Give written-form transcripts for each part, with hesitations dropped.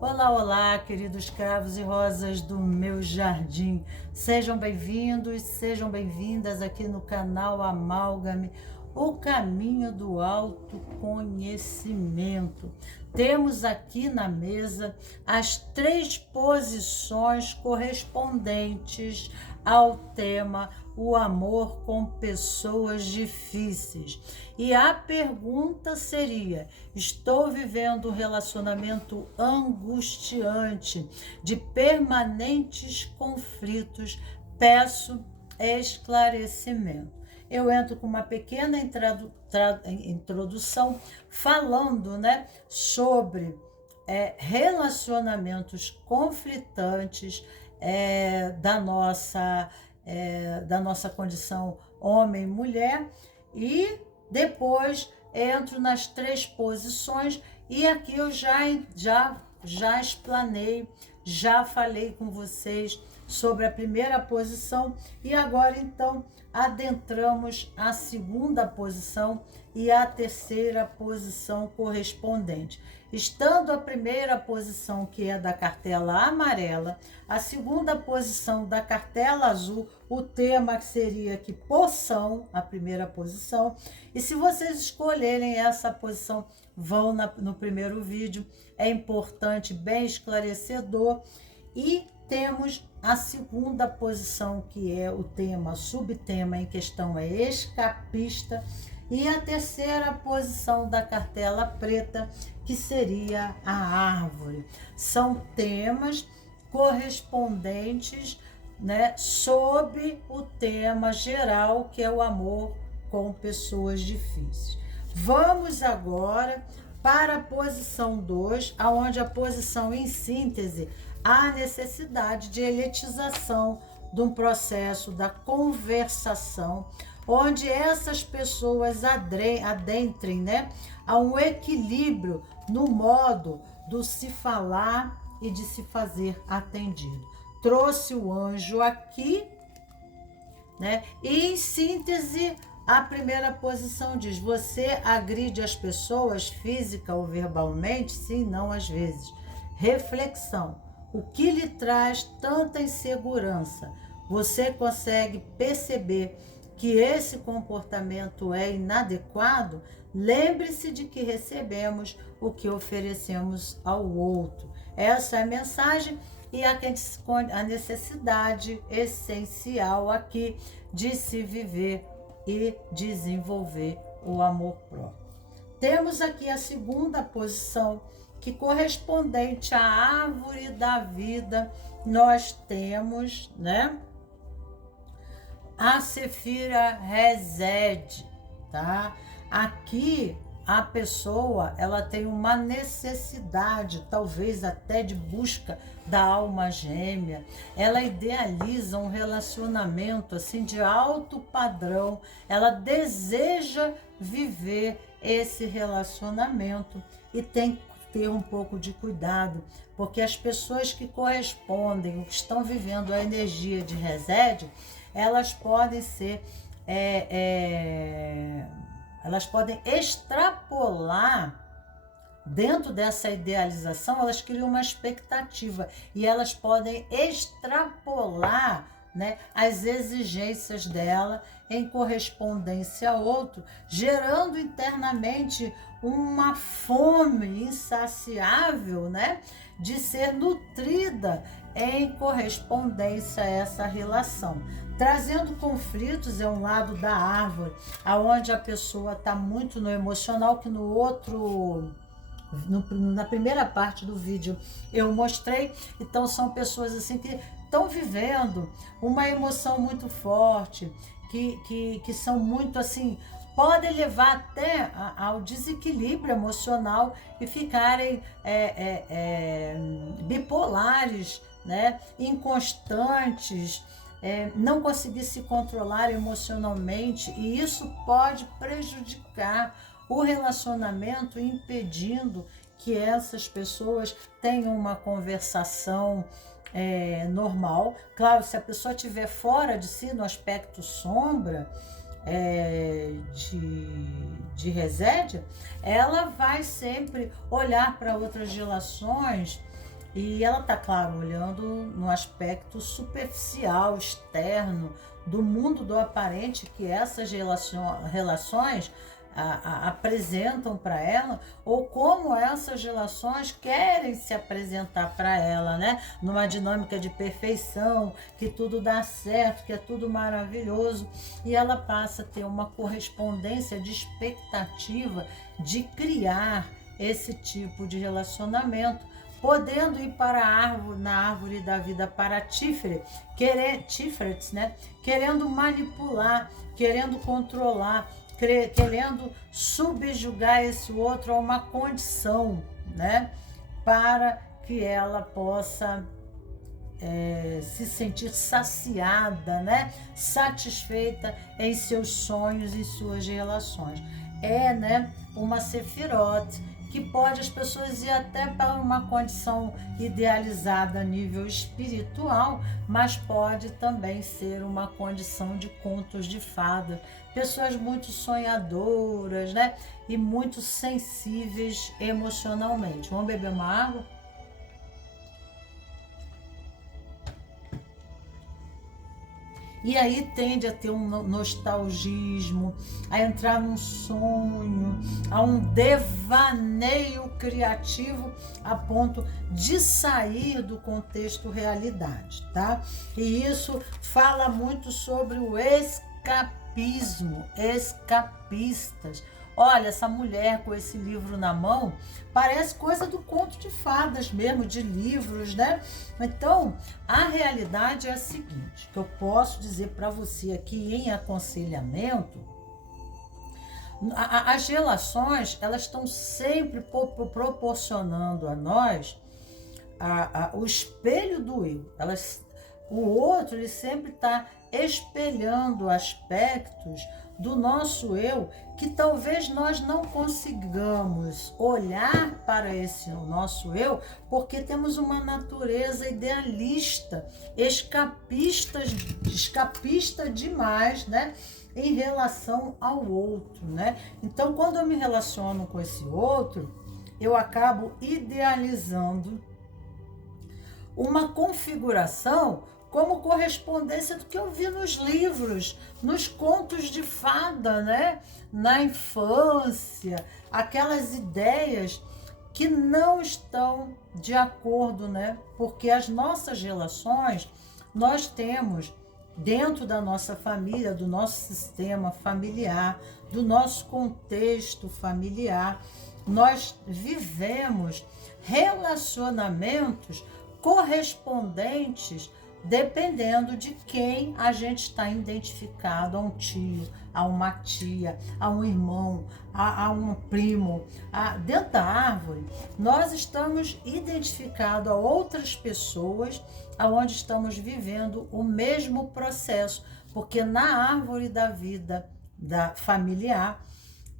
Olá, olá, queridos cravos e rosas do meu jardim. Sejam bem-vindos, sejam bem-vindas aqui no canal Amálgame, o caminho do autoconhecimento. Temos aqui na mesa as 3 posições correspondentes ao tema o amor com pessoas difíceis. E a pergunta seria: estou vivendo um relacionamento angustiante, de permanentes conflitos, peço esclarecimento. Eu entro com uma pequena introdução falando, sobre relacionamentos conflitantes da nossa condição homem-mulher, e depois entro nas 3 posições, e aqui eu já explanei, já falei com vocês sobre a primeira posição, e agora então adentramos a segunda posição e a terceira posição correspondente. Estando a primeira posição, que é da cartela amarela, a segunda posição da cartela azul, o tema que seria que poção, a primeira posição. E se vocês escolherem essa posição, vão no primeiro vídeo, é importante, bem esclarecedor. E temos a segunda posição, que é o tema, subtema em questão é escapista, e a terceira posição da cartela preta, que seria a árvore. São temas correspondentes, sob o tema geral, que é o amor com pessoas difíceis. Vamos agora para a posição 2, onde a posição em síntese, a necessidade de elitização de um processo da conversação, onde essas pessoas adentrem, a um equilíbrio no modo do se falar e de se fazer atendido. Trouxe o anjo aqui, e em síntese, a primeira posição diz: você agride as pessoas física ou verbalmente? Sim, não, às vezes. Reflexão: o que lhe traz tanta insegurança? Você consegue perceber que esse comportamento é inadequado? Lembre-se de que recebemos o que oferecemos ao outro. Essa é a mensagem e a necessidade essencial aqui de se viver e desenvolver o amor próprio. Temos aqui a segunda posição, que correspondente à árvore da vida, nós temos, a Sefira Resed, tá? Aqui a pessoa, ela tem uma necessidade, talvez até de busca da alma gêmea. Ela idealiza um relacionamento assim de alto padrão. Ela deseja viver esse relacionamento e tem que ter um pouco de cuidado, porque as pessoas que correspondem, que estão vivendo a energia de Resed, elas podem ser elas podem extrapolar dentro dessa idealização, elas criam uma expectativa e elas podem extrapolar, as exigências dela em correspondência a outro, gerando internamente uma fome insaciável, de ser nutrida em correspondência a essa relação. Trazendo conflitos é um lado da árvore, aonde a pessoa está muito no emocional, que na primeira parte do vídeo eu mostrei. Então são pessoas assim que estão vivendo uma emoção muito forte, que são muito assim, podem levar até ao desequilíbrio emocional e ficarem bipolares, inconstantes, não conseguir se controlar emocionalmente, e isso pode prejudicar o relacionamento, impedindo que essas pessoas tenham uma conversação normal. Claro, se a pessoa estiver fora de si, no aspecto sombra de Resed, ela vai sempre olhar para outras relações E ela está, claro, olhando no aspecto superficial, externo, do mundo do aparente que essas relações apresentam para ela, ou como essas relações querem se apresentar para ela, né? Numa dinâmica de perfeição, que tudo dá certo, que é tudo maravilhoso, e ela passa a ter uma correspondência de expectativa de criar esse tipo de relacionamento, podendo ir para a árvore, na árvore da vida para Tiferet, né? Querendo manipular, querendo controlar, querendo subjugar esse outro a uma condição, né? Para que ela possa se sentir saciada, né? Satisfeita em seus sonhos e suas relações. Né? Uma Sefirote que pode as pessoas ir até para uma condição idealizada a nível espiritual, mas pode também ser uma condição de contos de fada. Pessoas muito sonhadoras, né? E muito sensíveis emocionalmente. Vamos beber uma água? E aí tende a ter um nostalgismo, a entrar num sonho, a um devaneio criativo a ponto de sair do contexto realidade, tá? E isso fala muito sobre o escapismo, escapistas. Olha, essa mulher com esse livro na mão, parece coisa do conto de fadas mesmo, de livros, né? Então, a realidade é a seguinte, que eu posso dizer para você aqui em aconselhamento, as relações, elas estão sempre proporcionando a nós o espelho do eu. O outro, ele sempre está espelhando aspectos do nosso eu que talvez nós não consigamos olhar para esse nosso eu porque temos uma natureza idealista, escapista demais, né? Em relação ao outro, né? Então, quando eu me relaciono com esse outro, eu acabo idealizando uma configuração como correspondência do que eu vi nos livros, nos contos de fada, né? Na infância, aquelas ideias que não estão de acordo, né? Porque as nossas relações, nós temos dentro da nossa família, do nosso sistema familiar, do nosso contexto familiar, nós vivemos relacionamentos correspondentes dependendo de quem a gente está identificado, a um tio, a uma tia, a um irmão, a um primo. Dentro da árvore, nós estamos identificados a outras pessoas aonde estamos vivendo o mesmo processo, porque na árvore da vida familiar,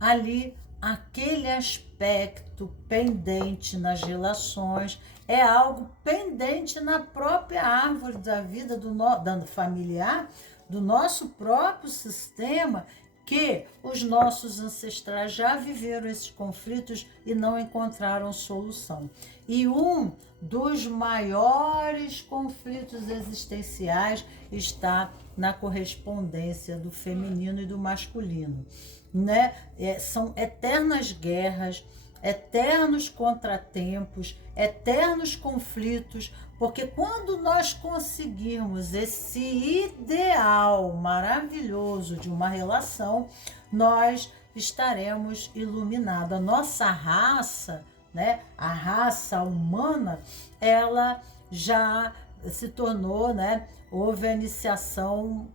ali aquele aspecto pendente nas relações é algo pendente na própria árvore da vida do familiar, do nosso próprio sistema, que os nossos ancestrais já viveram esses conflitos e não encontraram solução. E um dos maiores conflitos existenciais está na correspondência do feminino e do masculino, né? São eternas guerras, eternos contratempos, eternos conflitos, porque quando nós conseguirmos esse ideal maravilhoso de uma relação, nós estaremos iluminados. A nossa raça, né, a raça humana, ela já se tornou, né, houve a iniciação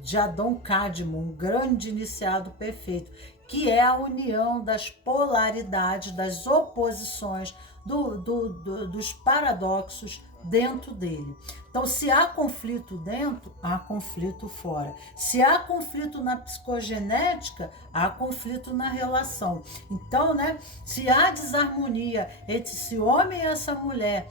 de Adão Cadmo, um grande iniciado perfeito, que é a união das polaridades, das oposições, dos paradoxos dentro dele. Então, se há conflito dentro, há conflito fora. Se há conflito na psicogenética, há conflito na relação. Então, né, se há desarmonia entre esse homem e essa mulher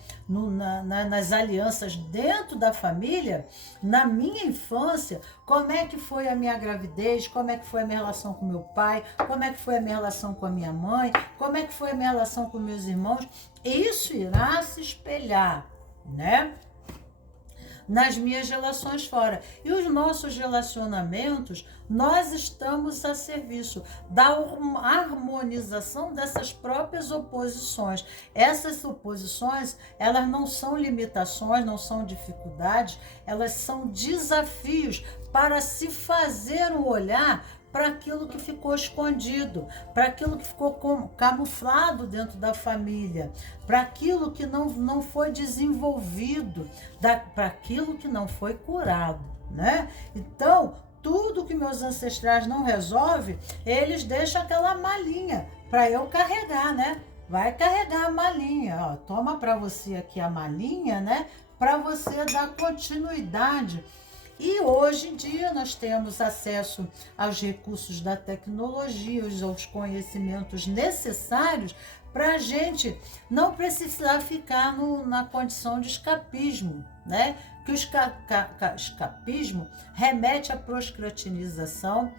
nas alianças dentro da família, na minha infância, como é que foi a minha gravidez, como é que foi a minha relação com meu pai, como é que foi a minha relação com a minha mãe, como é que foi a minha relação com meus irmãos, isso irá se espelhar, né, nas minhas relações fora. E os nossos relacionamentos, nós estamos a serviço da harmonização dessas próprias oposições. Essas oposições, elas não são limitações, não são dificuldades, elas são desafios para se fazer um olhar para aquilo que ficou escondido, para aquilo que ficou camuflado dentro da família, para aquilo que não foi desenvolvido, para aquilo que não foi curado, né? Então, tudo que meus ancestrais não resolvem, eles deixam aquela malinha para eu carregar, né? Vai carregar a malinha, ó, toma para você aqui a malinha, né? Para você dar continuidade. E hoje em dia nós temos acesso aos recursos da tecnologia, aos conhecimentos necessários para a gente não precisar ficar na condição de escapismo, né? Que o escapismo remete à procrastinação,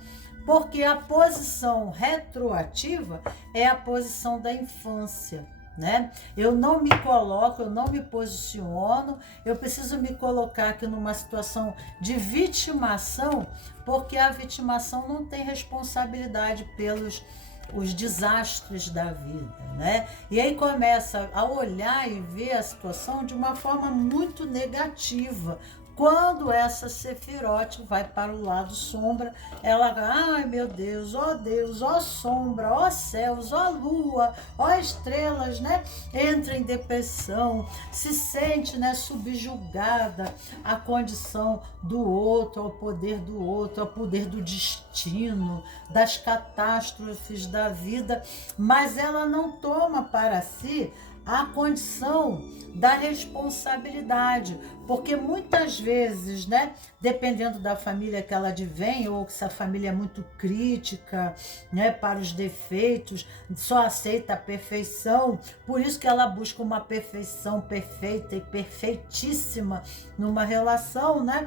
porque a posição retroativa é a posição da infância, né? Eu não me coloco, eu não me posiciono, eu preciso me colocar aqui numa situação de vitimação, porque a vitimação não tem responsabilidade pelos os desastres da vida, né? E aí começa a olhar e ver a situação de uma forma muito negativa. Quando essa Sefirote vai para o lado sombra, ela, ai meu Deus, ó sombra, ó céus, ó lua, ó estrelas, né? Entra em depressão, se sente, né, subjugada à condição do outro, ao poder do outro, ao poder do destino, das catástrofes da vida, mas ela não toma para si a condição da responsabilidade, porque muitas vezes, né, dependendo da família que ela advém, ou se a família é muito crítica, né, para os defeitos, só aceita a perfeição, por isso que ela busca uma perfeição perfeita e perfeitíssima numa relação, né,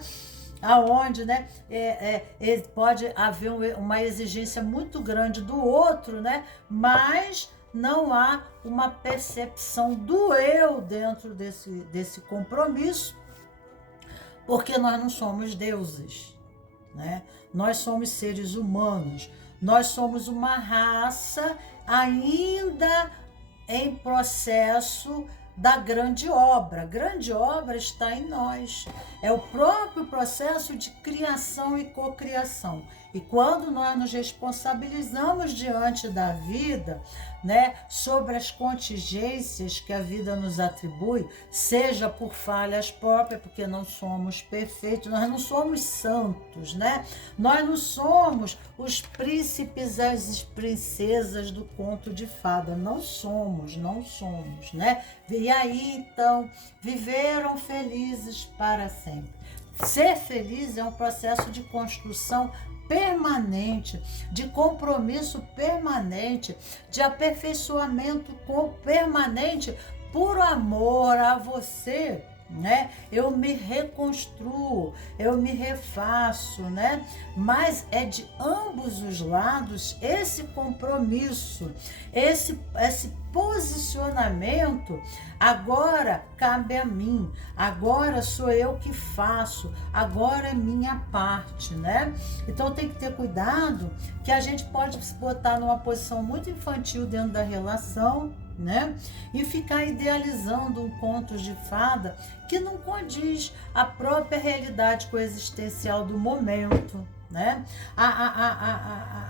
aonde, né, pode haver uma exigência muito grande do outro, né, mas não há uma percepção do eu dentro desse compromisso, porque nós não somos deuses, né? Nós somos seres humanos, nós somos uma raça ainda em processo da grande obra. A grande obra está em nós. É o próprio processo de criação e cocriação. E quando nós nos responsabilizamos diante da vida, né, sobre as contingências que a vida nos atribui, seja por falhas próprias, porque não somos perfeitos, nós não somos santos, né? Nós não somos os príncipes, as princesas do conto de fada, não somos, né? E aí, então, viveram felizes para sempre. Ser feliz é um processo de construção permanente, de compromisso permanente, de aperfeiçoamento permanente por amor a você, né? Eu me reconstruo, eu me refaço, né? Mas é de ambos os lados esse compromisso, esse posicionamento. Agora cabe a mim, agora sou eu que faço, agora é minha parte, né? Então tem que ter cuidado, que a gente pode se botar numa posição muito infantil dentro da relação, né? E ficar idealizando um conto de fada que não condiz à própria realidade coexistencial do momento, né?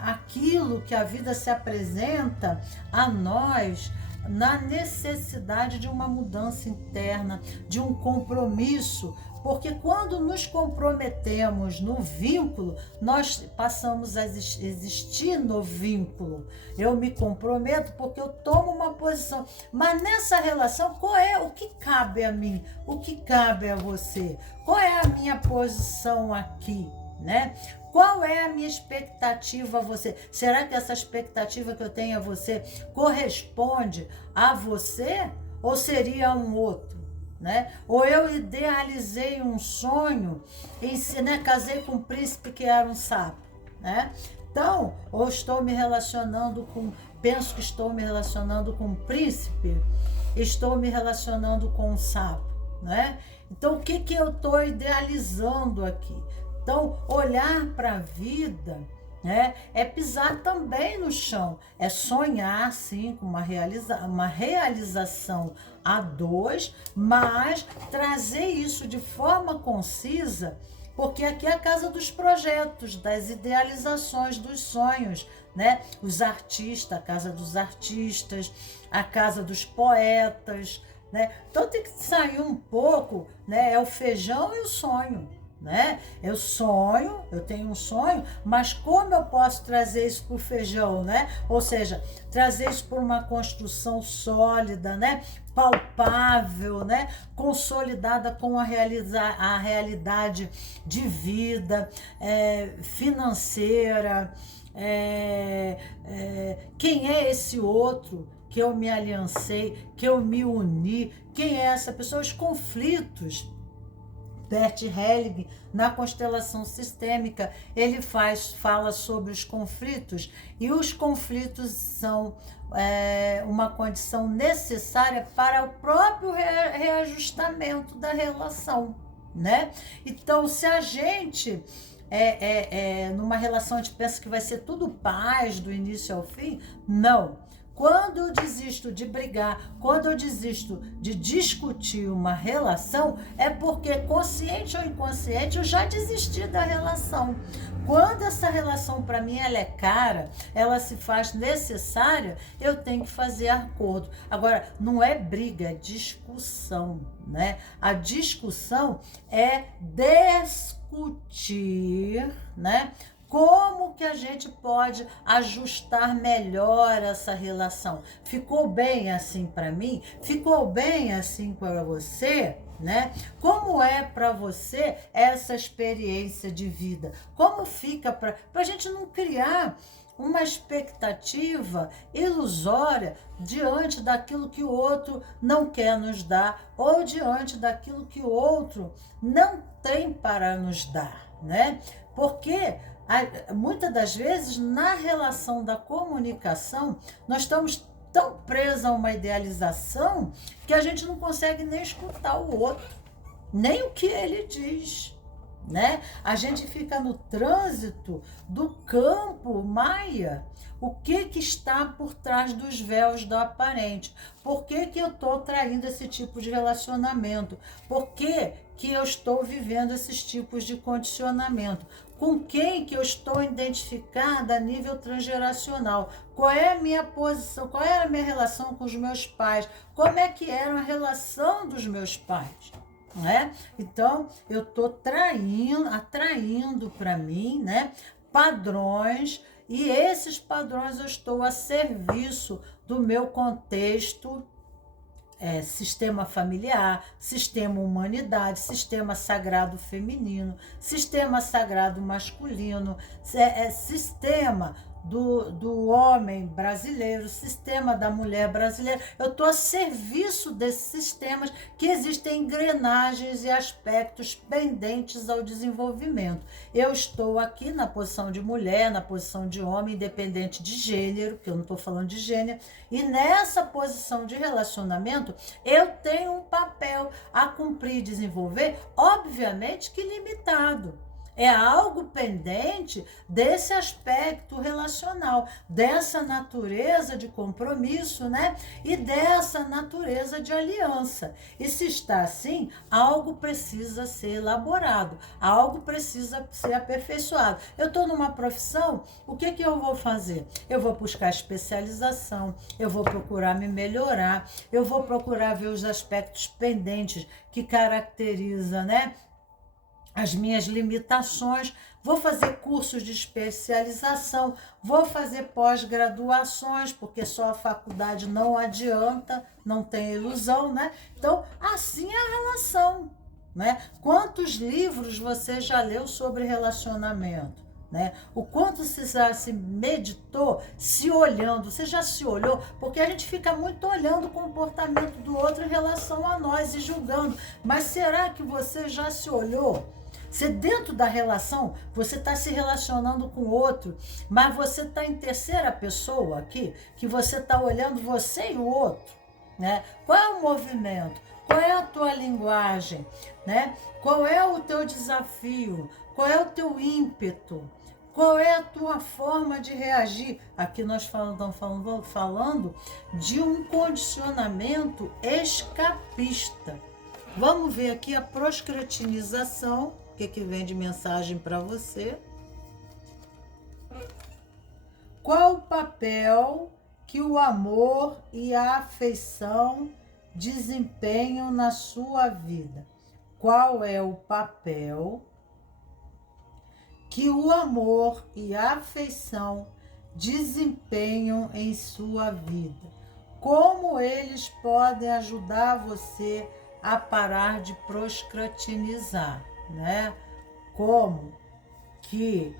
Aquilo que a vida se apresenta a nós na necessidade de uma mudança interna, de um compromisso, porque quando nos comprometemos no vínculo, nós passamos a existir no vínculo. Eu me comprometo porque eu tomo uma posição, mas nessa relação, o que cabe a mim? O que cabe a você? Qual é a minha posição aqui, né? Qual é a minha expectativa a você? Será que essa expectativa que eu tenho a você corresponde a você? Ou seria um outro, né? Ou eu idealizei um sonho e, né, casei com um príncipe que era um sapo, né? Então, ou penso que estou me relacionando com um príncipe estou me relacionando com um sapo, né? Então, o que que eu estou idealizando aqui? Então, olhar para a vida, né, é pisar também no chão, é sonhar, sim, com uma realização a dois, mas trazer isso de forma concisa, porque aqui é a casa dos projetos, das idealizações, dos sonhos, né? Os artistas, a casa dos artistas, a casa dos poetas, né? Então tem que sair um pouco, né? É o feijão e o sonho, né? Eu sonho, eu tenho um sonho, mas como eu posso trazer isso para o feijão, né? Ou seja, trazer isso por uma construção sólida, né? Palpável, né? Consolidada com a realidade de vida, financeira. Quem é esse outro que eu me aliancei, que eu me uni? Quem é essa pessoa? Os conflitos. Bert Helling, na constelação sistêmica, ele fala sobre os conflitos, e os conflitos são uma condição necessária para o próprio reajustamento da relação, né? Então, se a gente numa relação a gente pensa que vai ser tudo paz do início ao fim, não. Quando eu desisto de brigar, quando eu desisto de discutir uma relação, é porque consciente ou inconsciente eu já desisti da relação. Quando essa relação para mim ela é cara, ela se faz necessária, eu tenho que fazer acordo. Agora, não é briga, é discussão, né? A discussão é discutir, né? Como que a gente pode ajustar melhor essa relação? Ficou bem assim para mim? Ficou bem assim para você? Né? Como é para você essa experiência de vida? Como fica para a gente não criar uma expectativa ilusória diante daquilo que o outro não quer nos dar ou diante daquilo que o outro não tem para nos dar, né? Porque muitas das vezes, na relação da comunicação, nós estamos tão presos a uma idealização que a gente não consegue nem escutar o outro, nem o que ele diz, né? A gente fica no trânsito do campo maia. O que está por trás dos véus do aparente? Por que eu estou traindo esse tipo de relacionamento? Por que eu estou vivendo esses tipos de condicionamento? Com quem que eu estou identificada a nível transgeracional? Qual é a minha posição? Qual é a minha relação com os meus pais? Como é que era a relação dos meus pais? Né? Então, eu estou atraindo para mim, né, padrões, e esses padrões eu estou a serviço do meu contexto, sistema familiar, sistema humanidade, sistema sagrado feminino, sistema sagrado masculino, sistema do homem brasileiro, sistema da mulher brasileira. Eu estou a serviço desses sistemas que existem engrenagens e aspectos pendentes ao desenvolvimento. Eu estou aqui na posição de mulher, na posição de homem, independente de gênero, que eu não estou falando de gênero, e nessa posição de relacionamento eu tenho um papel a cumprir e desenvolver, obviamente que limitado. É algo pendente desse aspecto relacional, dessa natureza de compromisso, né? E dessa natureza de aliança. E se está assim, algo precisa ser elaborado, algo precisa ser aperfeiçoado. Eu estou numa profissão, o que eu vou fazer? Eu vou buscar especialização, eu vou procurar me melhorar, eu vou procurar ver os aspectos pendentes que caracteriza, né, as minhas limitações, vou fazer cursos de especialização, vou fazer pós-graduações, porque só a faculdade não adianta, não tem ilusão, né? Então, assim é a relação, né? Quantos livros você já leu sobre relacionamento? Né? O quanto você já se meditou, se olhando, você já se olhou? Porque a gente fica muito olhando o comportamento do outro em relação a nós e julgando. Mas será que você já se olhou? Se dentro da relação você está se relacionando com o outro, mas você está em terceira pessoa aqui, que você está olhando você e o outro. né? Qual é o movimento? Qual é a tua linguagem, né? Qual é o teu desafio? Qual é o teu ímpeto? Qual é a tua forma de reagir? Aqui nós estamos falando de um condicionamento escapista. Vamos ver aqui a procrastinação, o que vem de mensagem para você. Qual o papel que o amor e a afeição desempenham na sua vida? Qual é o papel que o amor e a afeição desempenham em sua vida? Como eles podem ajudar você a parar de procrastinizar, né? Como que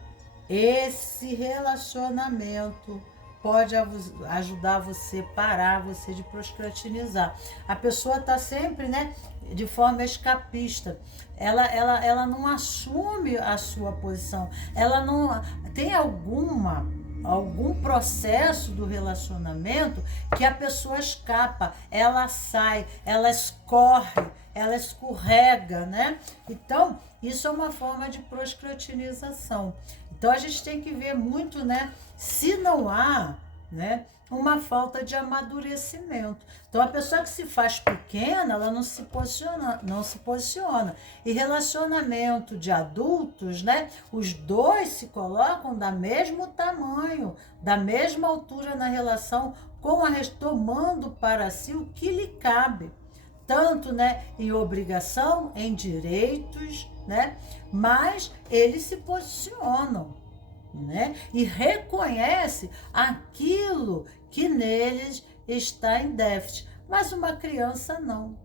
esse relacionamento pode ajudar você a parar você de procrastinizar. A pessoa está sempre, né, de forma escapista. Ela não assume a sua posição. Ela não tem algum processo do relacionamento que a pessoa escapa, ela sai, ela escorre, ela escorrega, né? Então, isso é uma forma de procrastinação. Então, a gente tem que ver muito, né? Se não há, né, uma falta de amadurecimento. Então, a pessoa que se faz pequena, ela não se posiciona. E relacionamento de adultos, né, os dois se colocam da mesmo tamanho, da mesma altura na relação, tomando para si o que lhe cabe. Tanto, né, em obrigação, em direitos, né, mas eles se posicionam, né, e reconhece aquilo que neles está em déficit. Mas uma criança não,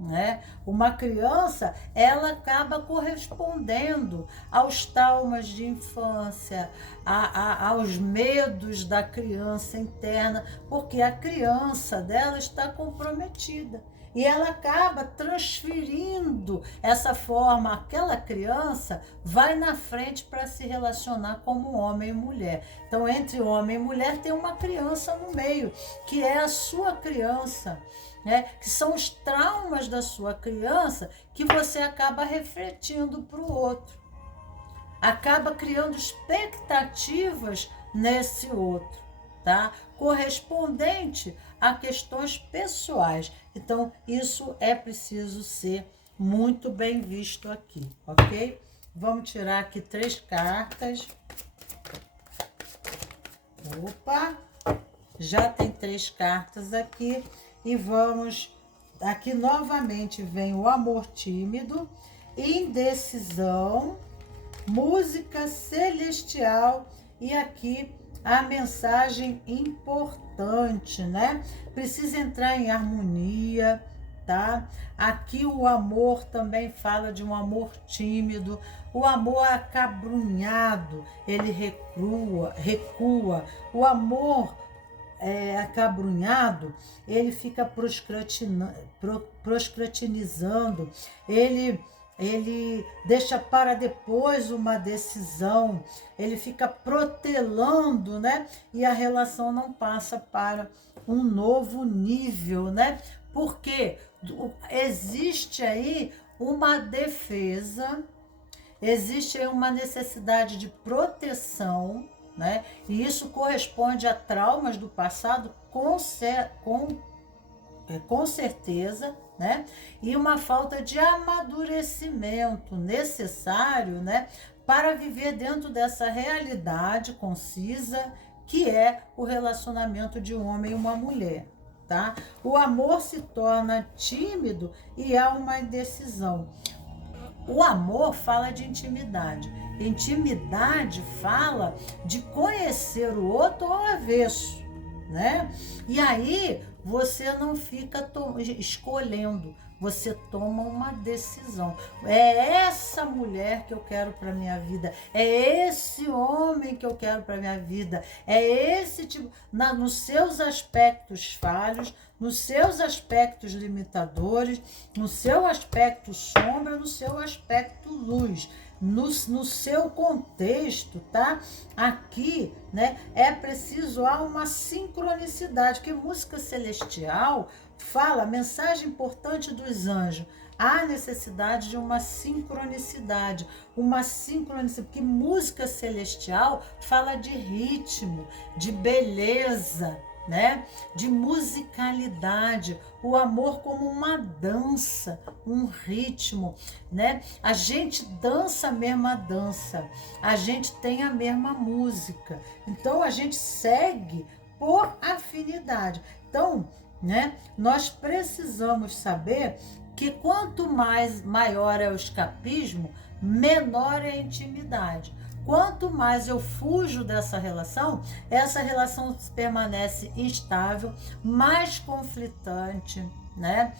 né? Uma criança, ela acaba correspondendo aos traumas de infância, aos medos da criança interna, porque a criança dela está comprometida. E ela acaba transferindo essa forma, aquela criança vai na frente para se relacionar como homem e mulher. Então, entre homem e mulher tem uma criança no meio, que é a sua criança, né? Que são os traumas da sua criança que você acaba refletindo para o outro. Acaba criando expectativas nesse outro, tá? Correspondente a questões pessoais. Então, isso é preciso ser muito bem visto aqui, ok? Vamos tirar aqui 3 cartas. Opa! Já tem 3 cartas aqui. E vamos... Aqui novamente vem o amor tímido, indecisão, música celestial e aqui a mensagem importante, né? Precisa entrar em harmonia, tá? Aqui o amor também fala de um amor tímido, o amor acabrunhado, ele recua. O amor acabrunhado, ele fica procrastinizando, ele deixa para depois uma decisão, ele fica protelando, né? E a relação não passa para um novo nível, né? Porque existe aí uma defesa, existe aí uma necessidade de proteção, né? E isso corresponde a traumas do passado, com certeza, né? E uma falta de amadurecimento necessário, né, para viver dentro dessa realidade concisa que é o relacionamento de um homem e uma mulher, tá? O amor se torna tímido e há uma indecisão. O amor fala de intimidade. Intimidade fala de conhecer o outro ao avesso, né? E aí você não fica escolhendo, você toma uma decisão. É essa mulher que eu quero para minha vida, é esse homem que eu quero para minha vida, é esse tipo, nos seus aspectos falhos, nos seus aspectos limitadores, no seu aspecto sombra, no seu aspecto luz, no seu contexto, tá? Aqui, né, é preciso há uma sincronicidade, que música celestial fala, mensagem importante dos anjos. Há necessidade de uma sincronicidade, porque música celestial fala de ritmo, de beleza, né? De musicalidade, o amor como uma dança, um ritmo, né? A gente dança a mesma dança, a gente tem a mesma música, então a gente segue por afinidade. Então, né? Nós precisamos saber que quanto maior é o escapismo, menor é a intimidade. Quanto mais eu fujo dessa relação, essa relação permanece instável, mais conflitante, né?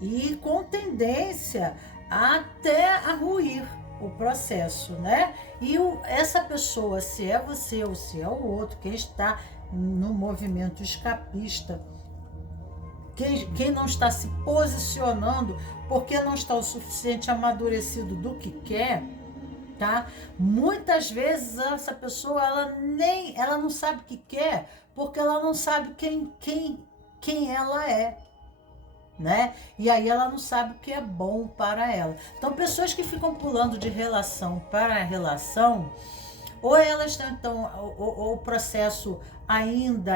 E com tendência até a ruir o processo, né? E essa pessoa, se é você ou se é o outro, quem está no movimento escapista, quem não está se posicionando porque não está o suficiente amadurecido do que quer, tá? Muitas vezes essa pessoa ela não sabe o que quer porque ela não sabe quem ela é, né? E aí ela não sabe o que é bom para ela. Então, pessoas que ficam pulando de relação para relação, ou elas tentam, ou o processo ainda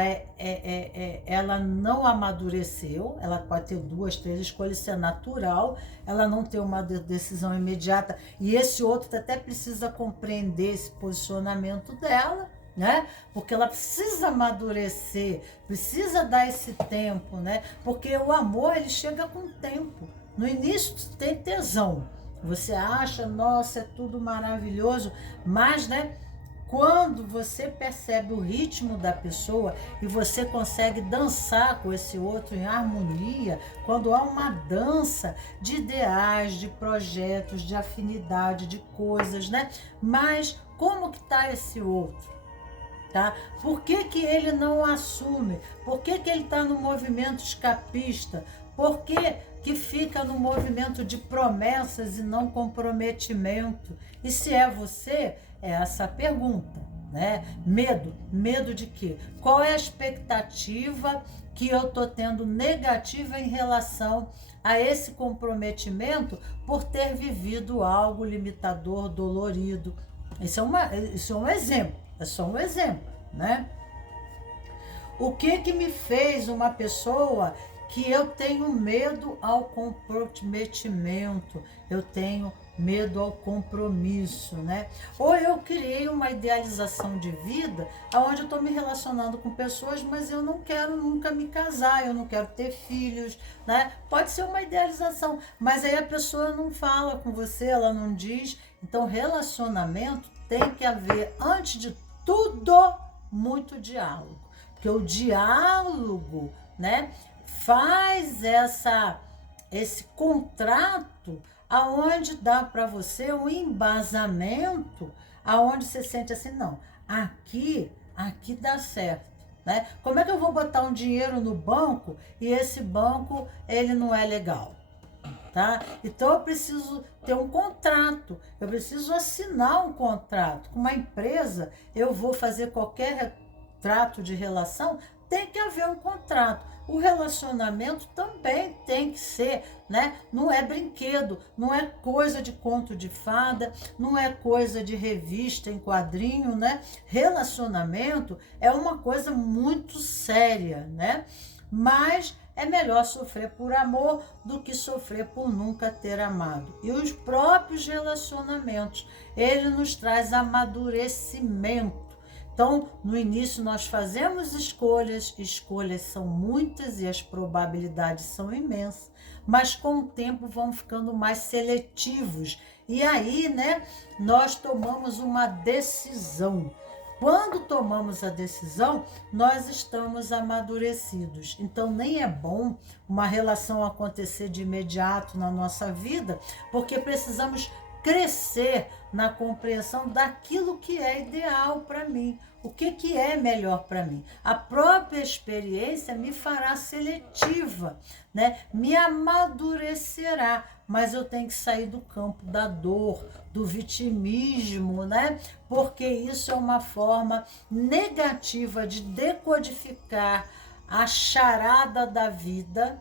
ela não amadureceu, ela pode ter 2, 3 escolhas, isso é natural, ela não tem uma decisão imediata, e esse outro até precisa compreender esse posicionamento dela, né? Porque ela precisa amadurecer, precisa dar esse tempo, né? Porque o amor, ele chega com tempo. No início tem tesão, você acha, nossa, é tudo maravilhoso, mas, né? Quando você percebe o ritmo da pessoa e você consegue dançar com esse outro em harmonia, quando há uma dança de ideais, de projetos, de afinidade, de coisas, né? Mas como que está esse outro? Tá? Por que ele não assume? Por que ele está no movimento escapista? Por que fica no movimento de promessas e não comprometimento? E se é você, é essa a pergunta, né? Medo de quê? Qual é a expectativa que eu estou tendo negativa em relação a esse comprometimento por ter vivido algo limitador, dolorido? Isso é um exemplo, é só um exemplo, né? O que me fez uma pessoa que eu tenho medo ao comprometimento, eu tenho medo ao compromisso, né? Ou eu criei uma idealização de vida onde eu estou me relacionando com pessoas, mas eu não quero nunca me casar, eu não quero ter filhos, né? Pode ser uma idealização, mas aí a pessoa não fala com você, ela não diz. Então, relacionamento tem que haver, antes de tudo, muito diálogo. Porque o diálogo, né, faz esse contrato aonde dá para você um embasamento, aonde você sente assim, não, aqui dá certo, né? Como é que eu vou botar um dinheiro no banco e esse banco, ele não é legal, tá? Então eu preciso ter um contrato, eu preciso assinar um contrato. Com uma empresa, eu vou fazer qualquer trato de relação, tem que haver um contrato. O relacionamento também tem que ser, né? Não é brinquedo, não é coisa de conto de fada, não é coisa de revista em quadrinho, né? Relacionamento é uma coisa muito séria, né? Mas é melhor sofrer por amor do que sofrer por nunca ter amado. E os próprios relacionamentos, ele nos traz amadurecimento. Então, no início nós fazemos escolhas são muitas e as probabilidades são imensas, mas com o tempo vão ficando mais seletivos. E aí, né, nós tomamos uma decisão. Quando tomamos a decisão, nós estamos amadurecidos. Então, nem é bom uma relação acontecer de imediato na nossa vida, porque precisamos crescer na compreensão daquilo que é ideal para mim, o que é melhor para mim. A própria experiência me fará seletiva, né? Me amadurecerá, mas eu tenho que sair do campo da dor, do vitimismo, né? Porque isso é uma forma negativa de decodificar a charada da vida,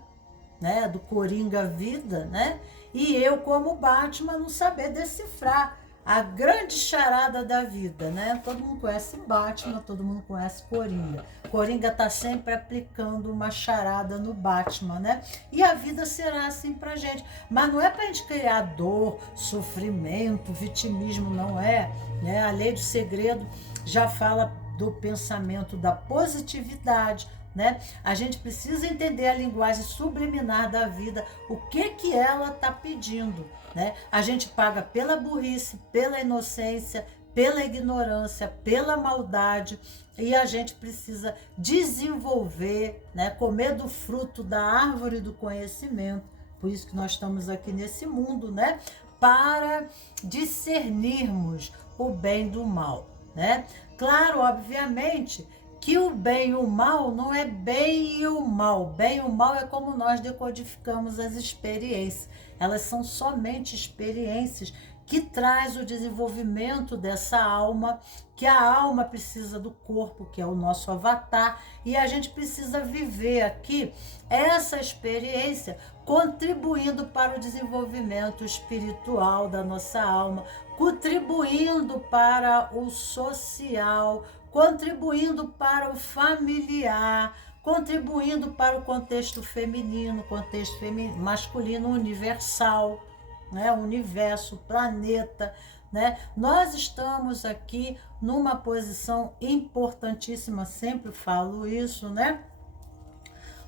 né, do Coringa Vida, né? E eu, como Batman, não saber decifrar a grande charada da vida, né? Todo mundo conhece Batman, todo mundo conhece Coringa. Coringa está sempre aplicando uma charada no Batman, né? E a vida será assim pra gente. Mas não é pra gente criar dor, sofrimento, vitimismo, não é, né? A lei do segredo já fala do pensamento da positividade, né? A gente precisa entender a linguagem subliminar da vida, o que ela está pedindo, né? A gente paga pela burrice, pela inocência, pela ignorância, pela maldade, e a gente precisa desenvolver, né? Comer do fruto da árvore do conhecimento. Por isso que nós estamos aqui nesse mundo, né? Para discernirmos o bem do mal, né? Claro, obviamente, que o bem e o mal não é bem e o mal. Bem e o mal é como nós decodificamos as experiências. Elas são somente experiências que traz o desenvolvimento dessa alma, que a alma precisa do corpo, que é o nosso avatar, e a gente precisa viver aqui essa experiência contribuindo para o desenvolvimento espiritual da nossa alma, contribuindo para o social, contribuindo para o familiar, contribuindo para o contexto feminino, masculino universal, né? O universo, o planeta, né? Nós estamos aqui numa posição importantíssima, sempre falo isso, né?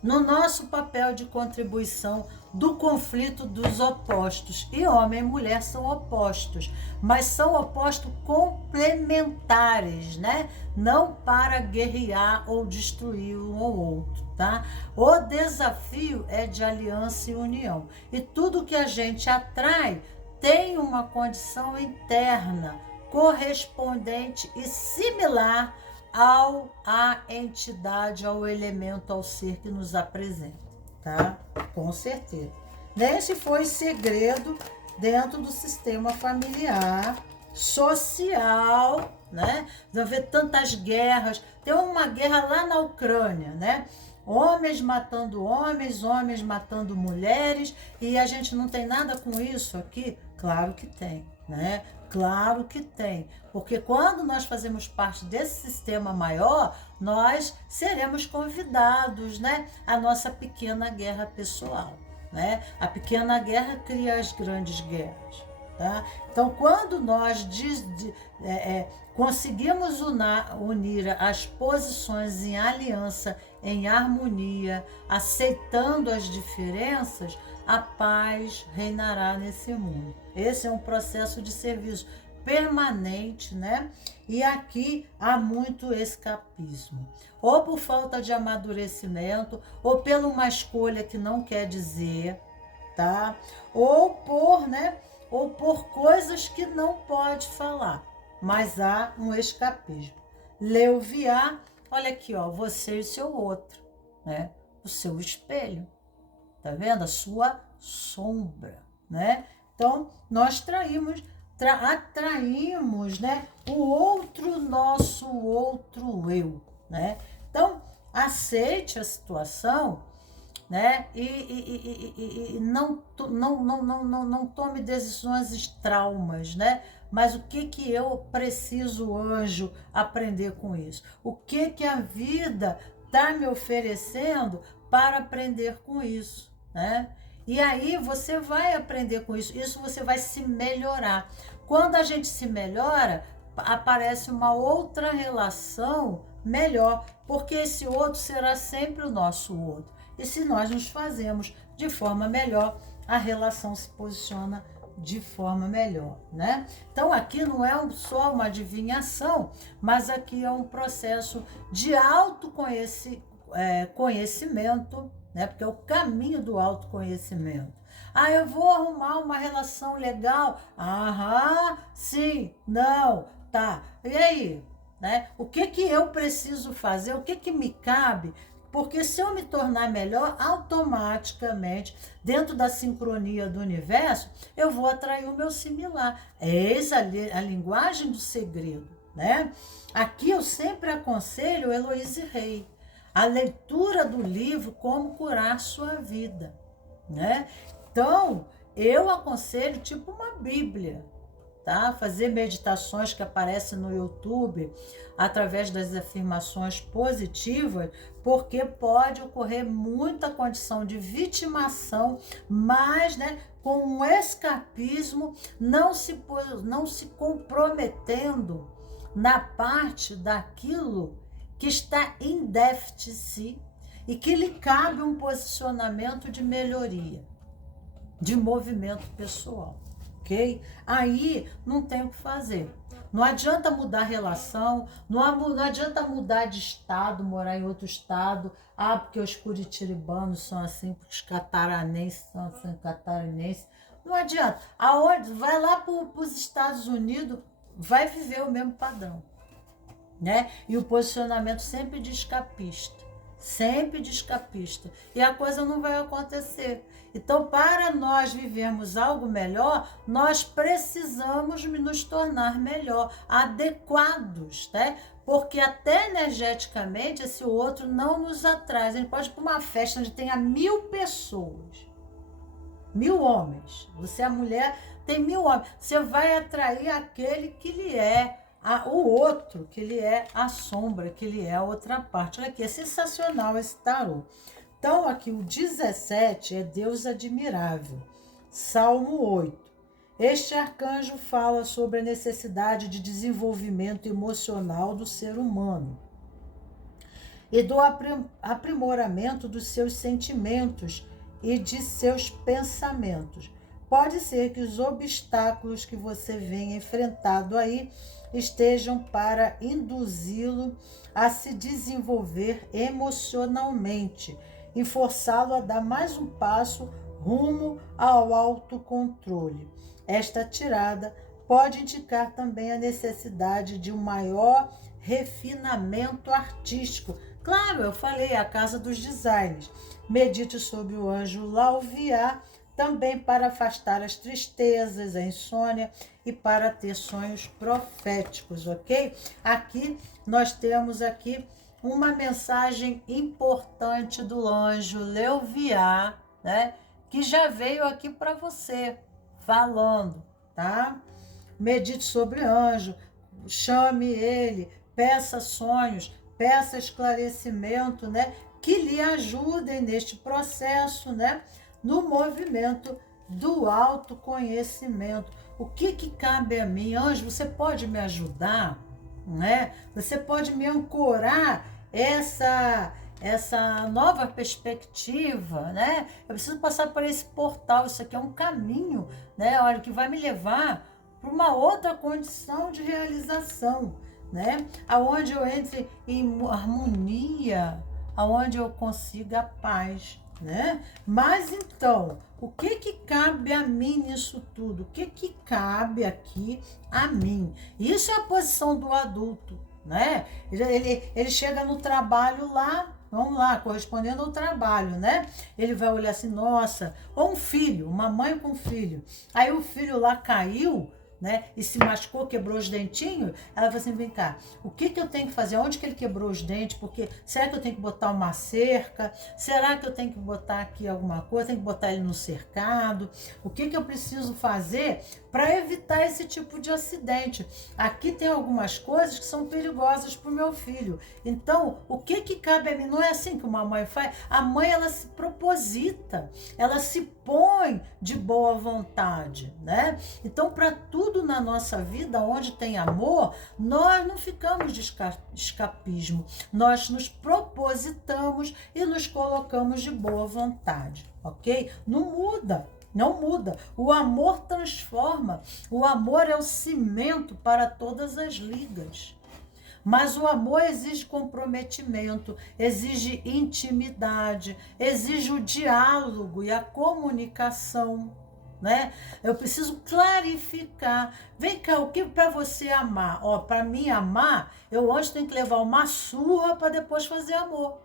No nosso papel de contribuição do conflito dos opostos. E homem e mulher são opostos, mas são opostos complementares, né? Não para guerrear ou destruir um ou outro, tá? O desafio é de aliança e união. E tudo que a gente atrai tem uma condição interna correspondente e similar à entidade, ao elemento, ao ser que nos apresenta, tá? Com certeza. Esse foi segredo dentro do sistema familiar, social, né? Vai ver tantas guerras. Tem uma guerra lá na Ucrânia, né? Homens matando homens, homens matando mulheres, e a gente não tem nada com isso aqui? Claro que tem, né? Claro que tem, porque quando nós fazemos parte desse sistema maior, nós seremos convidados, né, à nossa pequena guerra pessoal, né? A pequena guerra cria as grandes guerras, tá? Então, quando nós conseguimos unir as posições em aliança, em harmonia, aceitando as diferenças, a paz reinará nesse mundo. Esse é um processo de serviço permanente, né? E aqui há muito escapismo. Ou por falta de amadurecimento, ou pela uma escolha que não quer dizer, tá? Ou por coisas que não pode falar. Mas há um escapismo. Leuviá, olha aqui, ó, você e o seu outro, né? O seu espelho. Tá vendo? A sua sombra, né? Então, nós atraímos, né, o outro, nosso outro eu, né? Então, aceite a situação, né? E não tome decisões traumas, né? Mas o que eu preciso, anjo, aprender com isso? O que a vida está me oferecendo para aprender com isso, né? E aí você vai aprender com isso você vai se melhorar. Quando a gente se melhora, aparece uma outra relação melhor, porque esse outro será sempre o nosso outro. E se nós nos fazemos de forma melhor, a relação se posiciona de forma melhor, né? Então aqui não é só uma adivinhação, mas aqui é um processo de conhecimento, né? Porque é o caminho do autoconhecimento. Ah, eu vou arrumar uma relação legal. Aham, sim, não, tá. E aí? Né? O que eu preciso fazer? O que me cabe? Porque se eu me tornar melhor, automaticamente, dentro da sincronia do universo, eu vou atrair o meu similar. Eis a linguagem do segredo, né? Aqui eu sempre aconselho Heloíse Rei. a leitura do livro Como Curar Sua Vida, né? Então, eu aconselho tipo uma Bíblia, tá? Fazer meditações que aparecem no YouTube através das afirmações positivas, porque pode ocorrer muita condição de vitimação, mas, né, com um escapismo, não se comprometendo na parte daquilo que está em déficit e que lhe cabe um posicionamento de melhoria, de movimento pessoal. Ok? Aí não tem o que fazer. Não adianta mudar relação, não adianta mudar de estado, morar em outro estado. Ah, porque os curitiribanos são assim, porque os cataranenses são assim, catarinenses. Não adianta. Aonde? Vai lá para os Estados Unidos, vai viver o mesmo padrão, né? E o posicionamento sempre de escapista. Sempre de escapista. E a coisa não vai acontecer. Então, para nós vivermos algo melhor, nós precisamos nos tornar melhor, adequados, né? Porque até energeticamente esse outro não nos atrai. A gente pode ir para uma festa onde tenha 1000 pessoas, 1000 homens. Você é mulher, tem 1000 homens. Você vai atrair aquele que lhe é o outro, que ele é a sombra, que ele é a outra parte. Olha aqui, é sensacional esse tarô. Então, aqui o 17 é Deus admirável. Salmo 8. Este arcanjo fala sobre a necessidade de desenvolvimento emocional do ser humano e do aprimoramento dos seus sentimentos e de seus pensamentos. Pode ser que os obstáculos que você venha enfrentado aí estejam para induzi-lo a se desenvolver emocionalmente e forçá-lo a dar mais um passo rumo ao autocontrole. Esta tirada pode indicar também a necessidade de um maior refinamento artístico. Claro, eu falei, a casa dos designers. Medite sobre o anjo Lauviá, também para afastar as tristezas, a insônia e para ter sonhos proféticos, ok? Aqui nós temos aqui uma mensagem importante do anjo Lauviá, né? Que já veio aqui para você, falando, tá? Medite sobre anjo, chame ele, peça sonhos, peça esclarecimento, né? Que lhe ajudem neste processo, né? No movimento do autoconhecimento. O que cabe a mim? Anjo, você pode me ajudar? Né? Você pode me ancorar essa nova perspectiva, né? Eu preciso passar por esse portal, isso aqui é um caminho, né? Olha, que vai me levar para uma outra condição de realização, né? Aonde eu entre em harmonia, aonde eu consiga a paz, né? Mas então, o que cabe a mim nisso tudo? O que cabe aqui a mim? Isso é a posição do adulto, né? Ele chega no trabalho lá, vamos lá, correspondendo ao trabalho, né? Ele vai olhar assim, nossa, ou um filho, uma mãe com um filho. Aí o filho lá caiu, né, e se machucou, quebrou os dentinhos, ela falou assim, vem cá, o que eu tenho que fazer? Onde que ele quebrou os dentes? Porque será que eu tenho que botar uma cerca? Será que eu tenho que botar aqui alguma coisa? Tenho que botar ele no cercado? O que eu preciso fazer para evitar esse tipo de acidente? Aqui tem algumas coisas que são perigosas para o meu filho. Então, o que cabe a mim? Não é assim que uma mãe faz. A mãe, ela se proposita, ela se põe de boa vontade, né? Então, para tudo na nossa vida, onde tem amor, nós não ficamos de escapismo. Nós nos propositamos e nos colocamos de boa vontade, ok? Não muda. Não muda. O amor transforma. O amor é o cimento para todas as ligas. Mas o amor exige comprometimento, exige intimidade, exige o diálogo e a comunicação, né? Eu preciso clarificar. Vem cá, o que para você amar? Ó, para mim amar, eu antes tenho que levar uma surra para depois fazer amor.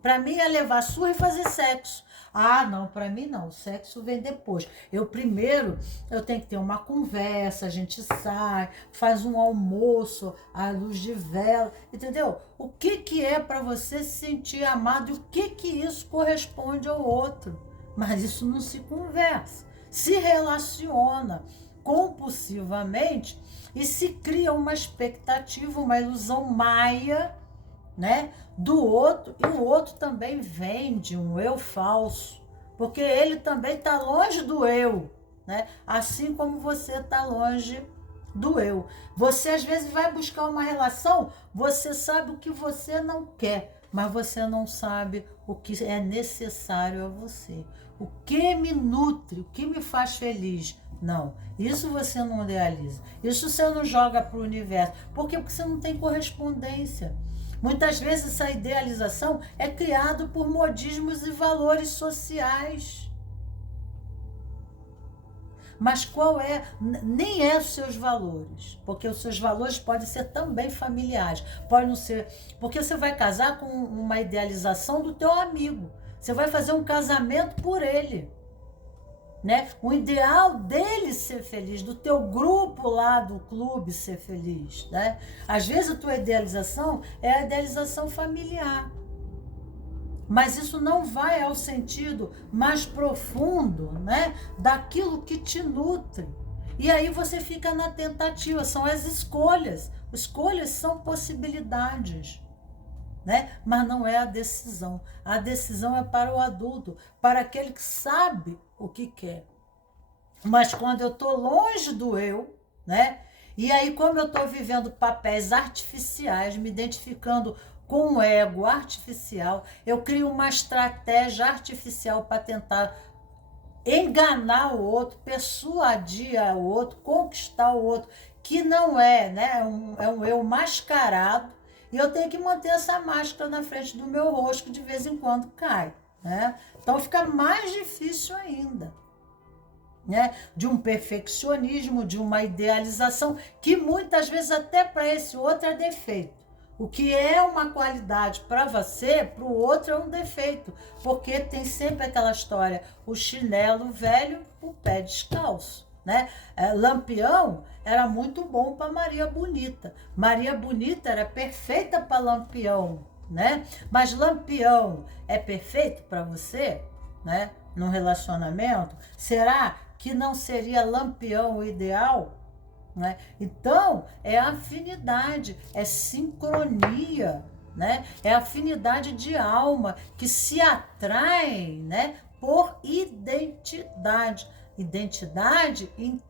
Para mim é levar surra e fazer sexo. Ah, não, para mim não, o sexo vem depois. Eu tenho que ter uma conversa, a gente sai, faz um almoço à luz de vela, entendeu? O que é para você se sentir amado e o que isso corresponde ao outro. Mas isso não se conversa, se relaciona compulsivamente e se cria uma expectativa, uma ilusão maia, né, do outro, e o outro também vende um eu falso, porque ele também está longe do eu, né? Assim como você está longe do eu. Você às vezes vai buscar uma relação, você sabe o que você não quer, mas você não sabe o que é necessário a você. O que me nutre, o que me faz feliz. Não, isso você não idealiza. Isso você não joga para o universo. Por quê? Porque você não tem correspondência. Muitas vezes essa idealização é criada por modismos e valores sociais. Mas qual é? Nem é os seus valores, porque os seus valores podem ser também familiares. Pode não ser, porque você vai casar com uma idealização do teu amigo. Você vai fazer um casamento por ele, né? O ideal dele ser feliz, do teu grupo lá do clube ser feliz, né? Às vezes a tua idealização é a idealização familiar, mas isso não vai ao sentido mais profundo, né, daquilo que te nutre. E aí você fica na tentativa, são as escolhas. Escolhas são possibilidades, né? Mas não é a decisão. A decisão é para o adulto, para aquele que sabe o que quer. Mas quando eu estou longe do eu, né? E aí, como eu estou vivendo papéis artificiais, me identificando com o ego artificial, eu crio uma estratégia artificial para tentar enganar o outro, persuadir o outro, conquistar o outro, que não é, né? É um eu mascarado. E eu tenho que manter essa máscara na frente do meu rosto, que de vez em quando cai, né? Então fica mais difícil ainda, né? De um perfeccionismo, de uma idealização, que muitas vezes até para esse outro é defeito. O que é uma qualidade para você, para o outro é um defeito, porque tem sempre aquela história, o chinelo velho, o pé descalço, né? Lampião era muito bom para Maria Bonita. Maria Bonita era perfeita para Lampião, né? Mas Lampião é perfeito para você, né? Num relacionamento? Será que não seria Lampião o ideal? Né? Então, é afinidade, é sincronia, né? É afinidade de alma que se atraem, né, por identidade. Identidade em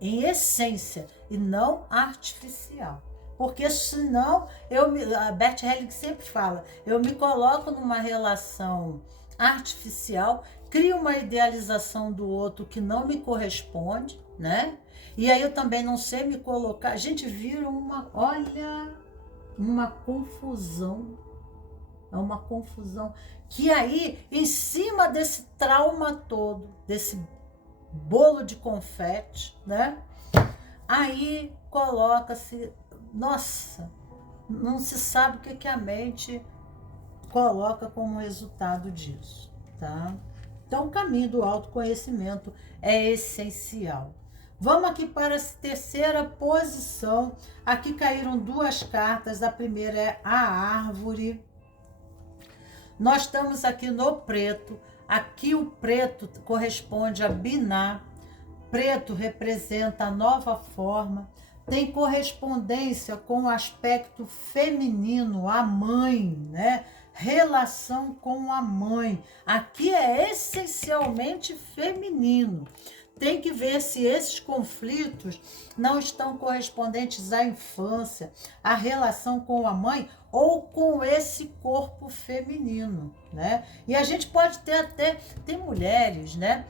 essência e não artificial. Porque senão, a Bert Helling sempre fala, eu me coloco numa relação artificial, crio uma idealização do outro que não me corresponde, né? E aí eu também não sei me colocar. A gente vira uma confusão. É uma confusão. Que aí, em cima desse trauma todo, desse bolo de confete, né? Aí coloca-se, nossa, não se sabe o que a mente coloca como resultado disso, tá? Então, o caminho do autoconhecimento é essencial. Vamos aqui para a terceira posição. Aqui caíram duas cartas. A primeira é a árvore. Nós estamos aqui no preto. Aqui o preto corresponde a Binah. Preto representa a nova forma. Tem correspondência com o aspecto feminino, a mãe, né? Relação com a mãe. Aqui é essencialmente feminino. Tem que ver se esses conflitos não estão correspondentes à infância, à relação com a mãe ou com esse corpo feminino, né? E a gente pode ter até, tem mulheres, né,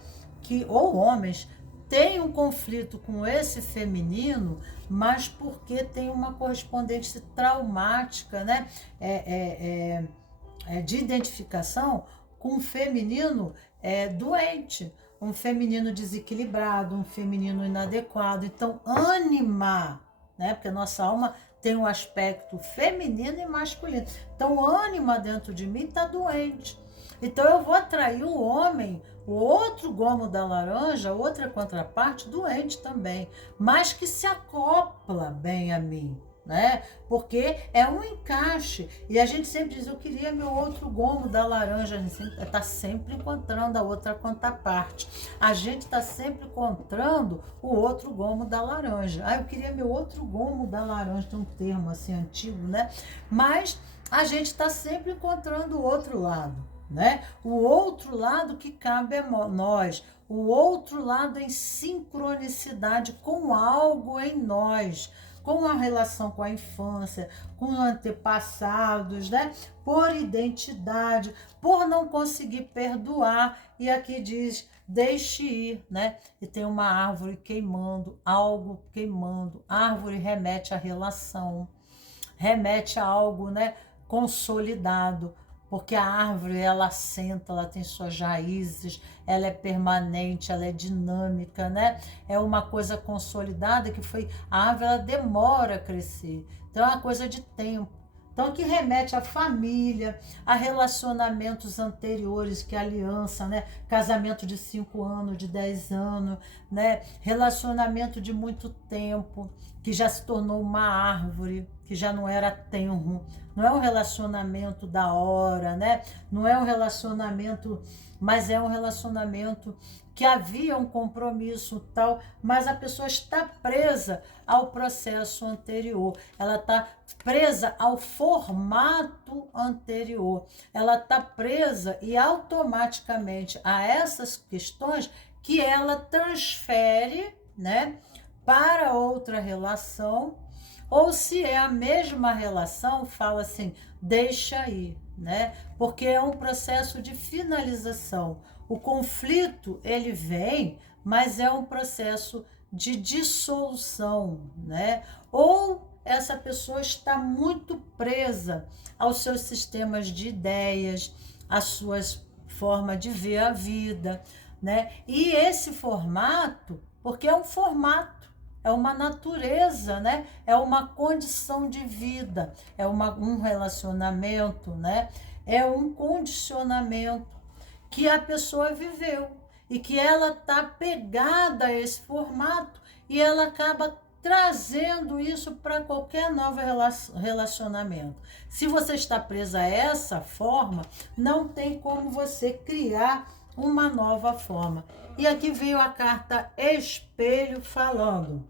ou homens, tem um conflito com esse feminino, mas porque tem uma correspondência traumática, né, de identificação com um feminino doente, um feminino desequilibrado, um feminino inadequado. Então, ânima, né? Porque a nossa alma tem um aspecto feminino e masculino. Então, o ânima dentro de mim está doente. Então, eu vou atrair o homem, o outro gomo da laranja, outra contraparte, doente também, mas que se acopla bem a mim, né? Porque é um encaixe. E a gente sempre diz, eu queria meu outro gomo da laranja. A gente está sempre encontrando a outra contraparte. A gente está sempre encontrando o outro gomo da laranja. Ah, eu queria meu outro gomo da laranja. Tem um termo assim antigo, né? Mas a gente está sempre encontrando o outro lado, né? O outro lado que cabe a nós. O outro lado em sincronicidade com algo em nós, com a relação com a infância, com antepassados, né? Por identidade, por não conseguir perdoar. E aqui diz, deixe ir, né? E tem uma árvore queimando, algo queimando. Árvore remete à relação, remete a algo, né? Consolidado. Porque a árvore, ela assenta, ela tem suas raízes, ela é permanente, ela é dinâmica, né? É uma coisa consolidada que foi... A árvore, ela demora a crescer. Então, é uma coisa de tempo. Então, que remete à família, a relacionamentos anteriores, que é aliança, né? Casamento de 5 anos, de 10 anos, né? Relacionamento de muito tempo, que já se tornou uma árvore, que já não era tenro. Não é um relacionamento da hora, né? Não é um relacionamento, mas é um relacionamento que havia um compromisso tal, mas a pessoa está presa ao processo anterior, ela está presa ao formato anterior, ela está presa e automaticamente a essas questões que ela transfere, né, para outra relação, ou se é a mesma relação, fala assim, deixa ir, né? Porque é um processo de finalização. O conflito, ele vem, mas é um processo de dissolução, né? Ou essa pessoa está muito presa aos seus sistemas de ideias, às suas formas de ver a vida, né? E esse formato, porque é um formato, é uma natureza, né? É uma condição de vida, é um relacionamento, né? É um condicionamento que a pessoa viveu e que ela está pegada a esse formato e ela acaba trazendo isso para qualquer novo relacionamento. Se você está presa a essa forma, não tem como você criar uma nova forma. E aqui veio a carta Espelho falando: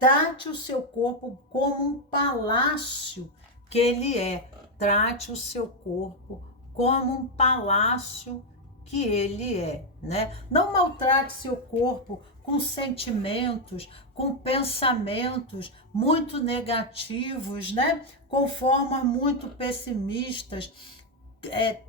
trate o seu corpo como um palácio que ele é. Trate o seu corpo como um palácio que ele é, né? Não maltrate seu corpo com sentimentos, com pensamentos muito negativos, né? Com formas muito pessimistas.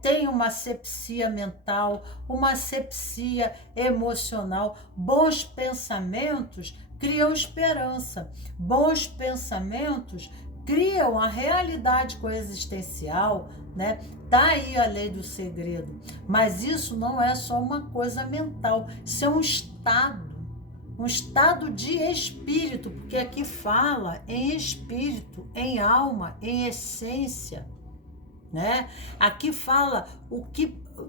Tem uma asepsia mental, uma asepsia emocional. Bons pensamentos criam esperança. Bons pensamentos criam a realidade coexistencial, né? Tá aí a lei do segredo. Mas isso não é só uma coisa mental, isso é um estado de espírito, porque aqui fala em espírito, em alma, em essência, né? Aqui fala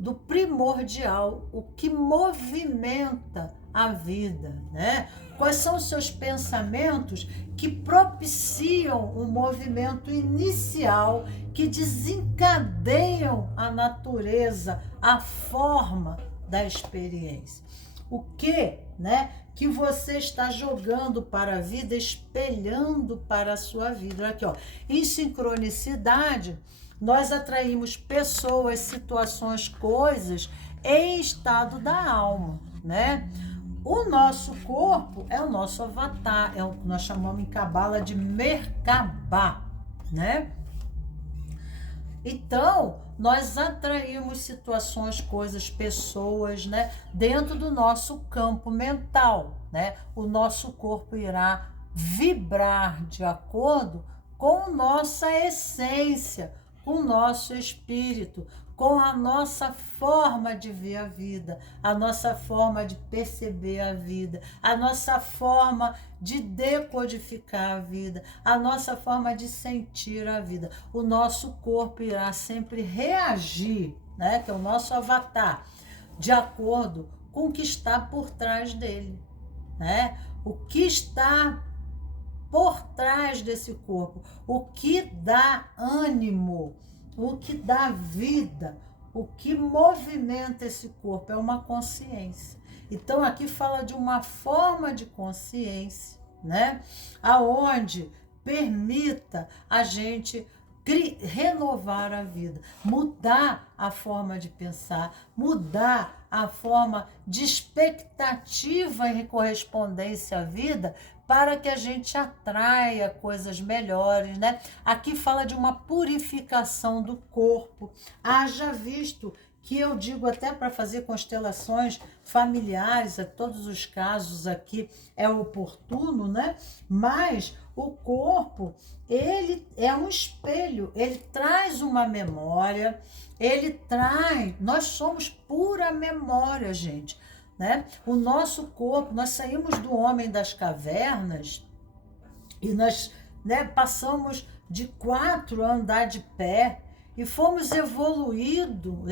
do primordial, o que movimenta a vida, né? Quais são os seus pensamentos que propiciam o movimento inicial, que desencadeiam a natureza, a forma da experiência? O que, né, que você está jogando para a vida, espelhando para a sua vida? Aqui, ó, em sincronicidade, nós atraímos pessoas, situações, coisas em estado da alma, né? O nosso corpo é o nosso avatar, é o que nós chamamos em Cabala de Merkabah, né? Então, nós atraímos situações, coisas, pessoas, né, dentro do nosso campo mental, né? O nosso corpo irá vibrar de acordo com nossa essência, com o nosso espírito, com a nossa forma de ver a vida, a nossa forma de perceber a vida, a nossa forma de decodificar a vida, a nossa forma de sentir a vida. O nosso corpo irá sempre reagir, né, que é o nosso avatar, de acordo com o que está por trás dele, né? O que está por trás desse corpo, o que dá ânimo, o que dá vida, o que movimenta esse corpo é uma consciência. Então aqui fala de uma forma de consciência, né? Aonde permita a gente renovar a vida, mudar a forma de pensar, mudar a forma de expectativa em correspondência à vida, para que a gente atraia coisas melhores, né? Aqui fala de uma purificação do corpo. Haja visto que eu digo até para fazer constelações familiares, a todos os casos aqui é oportuno, né? Mas o corpo, ele é um espelho, ele traz uma memória, nós somos pura memória, gente, né? O nosso corpo, nós saímos do homem das cavernas e nós, né, passamos de 4 a andar de pé e fomos evoluindo,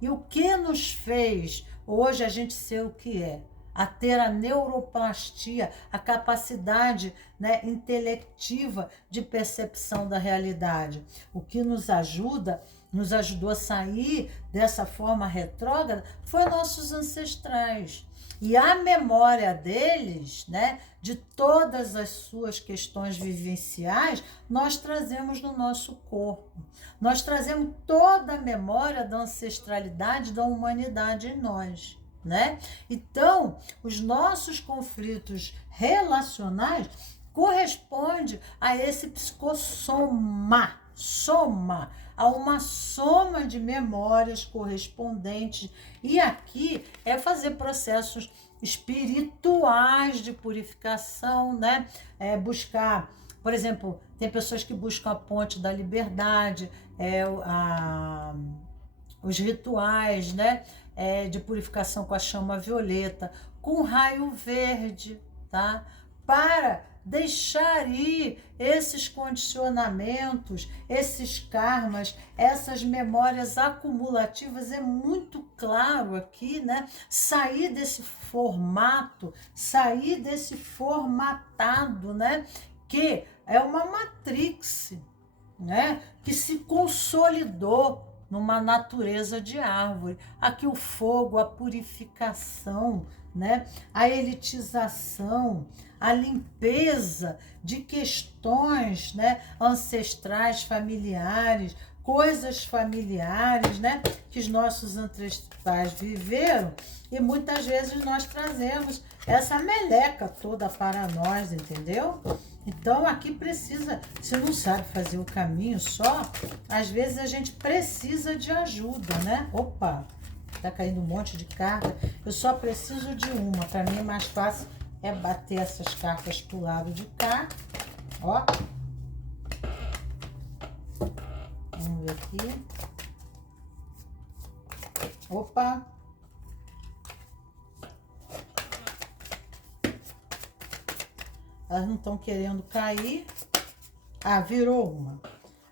e o que nos fez hoje a gente ser o que é? A ter a neuroplastia, a capacidade, né, intelectiva de percepção da realidade. O que nos ajudou a sair dessa forma retrógrada foi nossos ancestrais. E a memória deles, né, de todas as suas questões vivenciais, nós trazemos no nosso corpo. Nós trazemos toda a memória da ancestralidade da humanidade em nós, né? Então, os nossos conflitos relacionais correspondem a esse psicossoma, a uma soma de memórias correspondentes. E aqui é fazer processos espirituais de purificação, né? Buscar, por exemplo, tem pessoas que buscam a ponte da liberdade, os rituais, né? De purificação com a chama violeta, com raio verde, tá? Para deixar ir esses condicionamentos, esses karmas, essas memórias acumulativas. É muito claro aqui, né? Sair desse formato, sair desse formatado, né? Que é uma matrix, né? Que se consolidou numa natureza de árvore. Aqui o fogo, a purificação, né? A elitização, a limpeza de questões, né, ancestrais, familiares, coisas familiares, né, que os nossos ancestrais viveram, e muitas vezes nós trazemos essa meleca toda para nós, entendeu? Então aqui precisa, se não sabe fazer o caminho só, às vezes a gente precisa de ajuda, né? Opa, tá caindo um monte de carta, eu só preciso de uma, para mim é mais fácil é bater essas cartas pro lado de cá, ó. Vamos ver aqui. Opa. Elas não estão querendo cair. Ah, virou uma.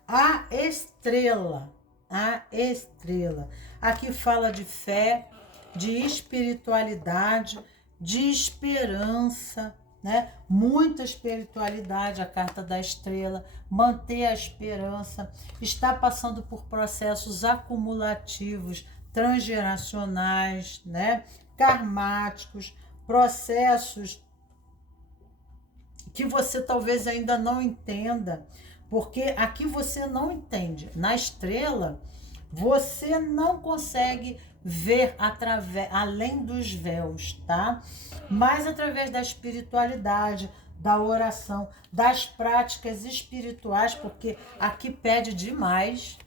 A estrela. A estrela. Aqui fala de fé, de espiritualidade, de esperança, né? Muita espiritualidade, a carta da estrela, manter a esperança, está passando por processos acumulativos, transgeracionais, né? Karmáticos, processos que você talvez ainda não entenda, porque aqui você não entende. Na estrela, você não consegue ver além dos véus, tá? Mas através da espiritualidade, da oração, das práticas espirituais, porque aqui pede demais,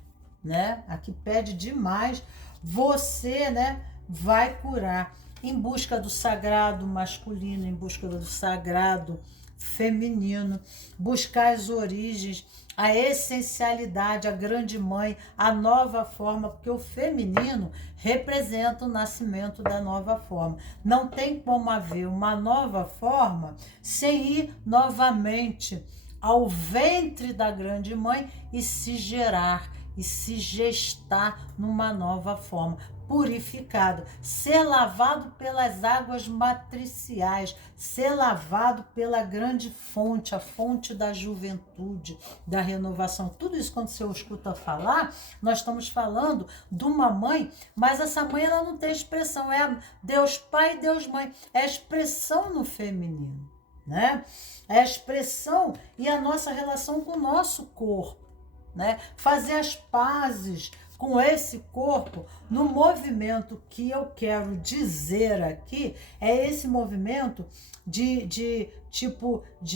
né? Aqui pede demais, você, né, vai curar em busca do sagrado masculino, em busca do sagrado feminino, buscar as origens, a essencialidade, a grande mãe, a nova forma, porque o feminino representa o nascimento da nova forma. Não tem como haver uma nova forma sem ir novamente ao ventre da grande mãe e se gerar, e se gestar numa nova forma, purificado, ser lavado pelas águas matriciais, ser lavado pela grande fonte, a fonte da juventude, da renovação. Tudo isso, quando você escuta falar, nós estamos falando de uma mãe, mas essa mãe ela não tem expressão, é Deus Pai e Deus Mãe, é expressão no feminino, né? É a expressão e a nossa relação com o nosso corpo, né? Fazer as pazes com esse corpo no movimento que eu quero dizer aqui, é esse movimento de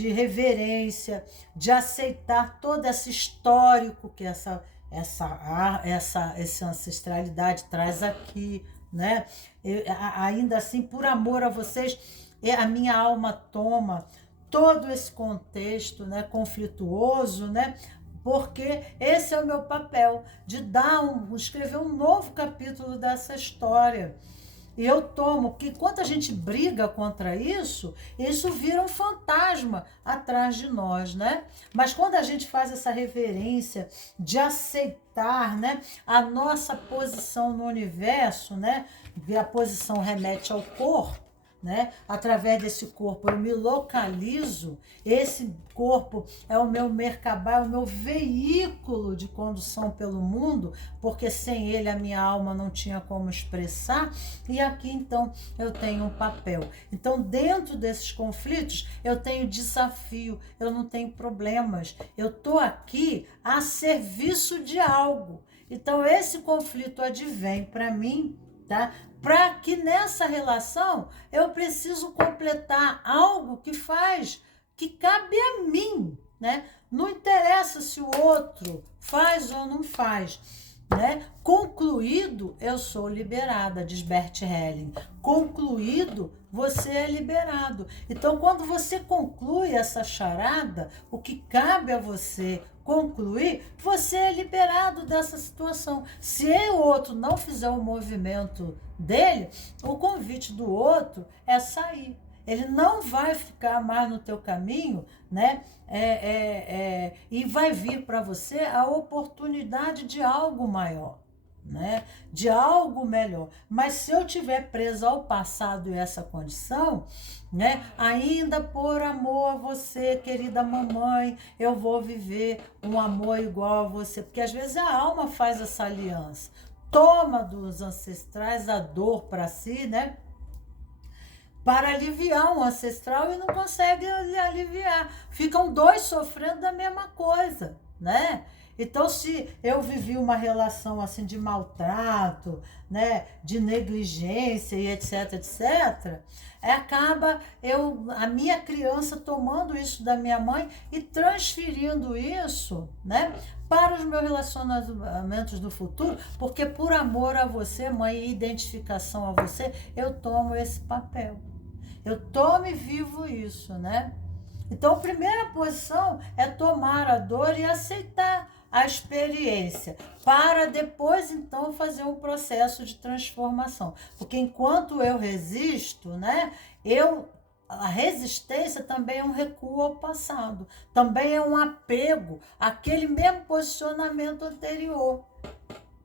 reverência, de aceitar todo esse histórico que essa ancestralidade traz aqui, né? Ainda assim, por amor a vocês, a minha alma toma todo esse contexto, né, conflituoso, né? Porque esse é o meu papel, de escrever um novo capítulo dessa história. E eu tomo que quando a gente briga contra isso, isso vira um fantasma atrás de nós, né? Mas quando a gente faz essa reverência de aceitar, né, a nossa posição no universo, né? E a posição remete ao corpo, né? Através desse corpo eu me localizo, esse corpo é o meu Merkabah, é o meu veículo de condução pelo mundo, porque sem ele a minha alma não tinha como expressar, e aqui então eu tenho um papel. Então dentro desses conflitos eu tenho desafio, eu não tenho problemas, eu estou aqui a serviço de algo. Então esse conflito advém para mim, tá? Para que nessa relação eu preciso completar algo que cabe a mim, né? Não interessa se o outro faz ou não faz, né? Concluído, eu sou liberada, diz Bert Helling. Concluído, você é liberado. Então, quando você conclui essa charada, o que cabe a você concluir, você é liberado dessa situação. Se o outro não fizer o movimento dele, o convite do outro é sair. Ele não vai ficar mais no teu caminho, né? E vai vir para você a oportunidade de algo maior, né? De algo melhor. Mas se eu tiver presa ao passado e essa condição, né? Ainda por amor a você, querida mamãe, eu vou viver um amor igual a você, porque às vezes a alma faz essa aliança, toma dos ancestrais a dor para si, né? Para aliviar um ancestral e não consegue aliviar. Ficam dois sofrendo da mesma coisa, né? Então, se eu vivi uma relação assim de maltrato, né, de negligência e etc, etc, acaba a minha criança tomando isso da minha mãe e transferindo isso, né, para os meus relacionamentos do futuro, porque por amor a você, mãe, e identificação a você, eu tomo esse papel. Eu tomo e vivo isso, né? Então, a primeira posição é tomar a dor e aceitar a experiência, para depois, então, fazer um processo de transformação. Porque enquanto eu resisto, né, a resistência também é um recuo ao passado, também é um apego àquele mesmo posicionamento anterior,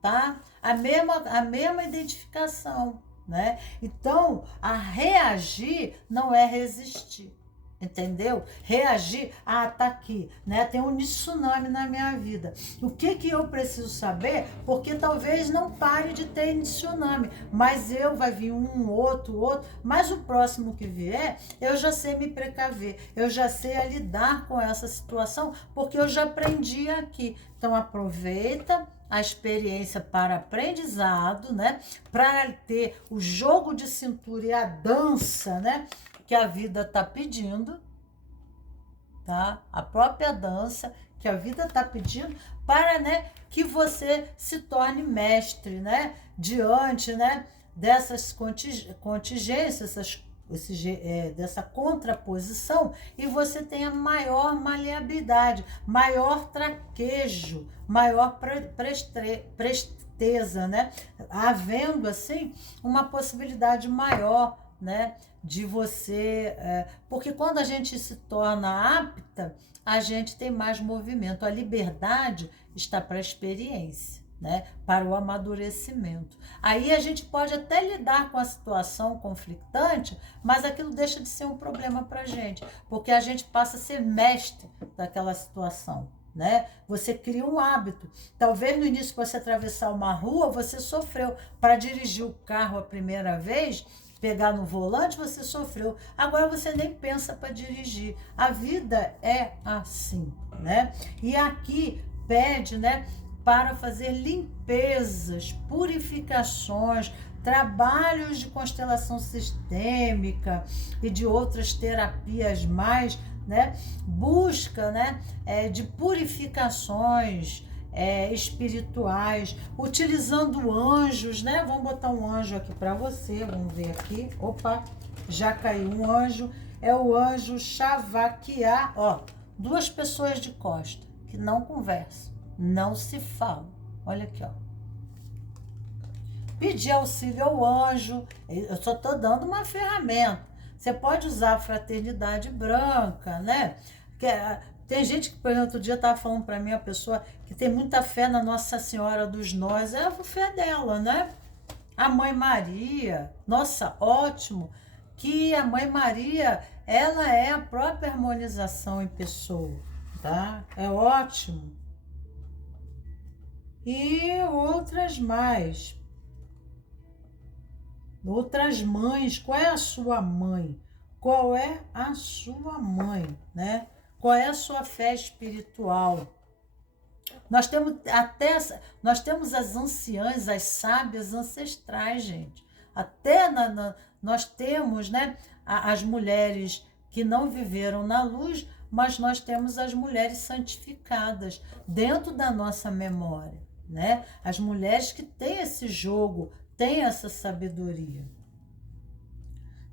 tá? A mesma identificação, né? Então, a reagir não é resistir. Entendeu? Reagir, tá aqui, né? Tem um tsunami na minha vida. O que eu preciso saber? Porque talvez não pare de ter tsunami, mas vai vir um, outro, mas o próximo que vier, eu já sei me precaver, eu já sei lidar com essa situação, porque eu já aprendi aqui. Então, aproveita a experiência para aprendizado, né? Para ter o jogo de cintura e a dança, né? Que a vida está pedindo, tá? A própria dança que a vida está pedindo para, né, que você se torne mestre, né? Diante, né, dessas contingências, essas dessa contraposição, e você tenha maior maleabilidade, maior traquejo, maior presteza, né? Havendo, assim, uma possibilidade maior, né, de você... porque quando a gente se torna apta, a gente tem mais movimento. A liberdade está para a experiência, né, para o amadurecimento. Aí a gente pode até lidar com a situação conflitante, mas aquilo deixa de ser um problema para a gente, porque a gente passa a ser mestre daquela situação, né? Você cria um hábito. Talvez no início, para você atravessar uma rua, você sofreu. Para dirigir o carro a primeira vez, pegar no volante, você sofreu. Agora você nem pensa para dirigir. A vida é assim, né? E aqui pede, né, para fazer limpezas, purificações, trabalhos de constelação sistêmica e de outras terapias mais, né? Busca, né, de purificações espirituais, utilizando anjos, né? Vamos botar um anjo aqui para você, vamos ver aqui. Opa, já caiu um anjo, é o anjo Chavaquiá, ó, 2 pessoas de costa que não conversam, não se falam. Olha aqui, ó. Pedir auxílio ao anjo, eu só tô dando uma ferramenta. Você pode usar a fraternidade branca, né? Tem gente que, por exemplo, outro dia estava falando para mim, a pessoa que tem muita fé na Nossa Senhora dos Nós, é a fé dela, né? A Mãe Maria, nossa, ótimo, que a Mãe Maria, ela é a própria harmonização em pessoa, tá? É ótimo. E outras mais. Outras mães, qual é a sua mãe? Qual é a sua mãe, né? Qual é a sua fé espiritual? Nós temos as anciãs, as sábias ancestrais, gente. Até nós temos, né, as mulheres que não viveram na luz, mas nós temos as mulheres santificadas dentro da nossa memória, né? As mulheres que têm esse jogo, têm essa sabedoria.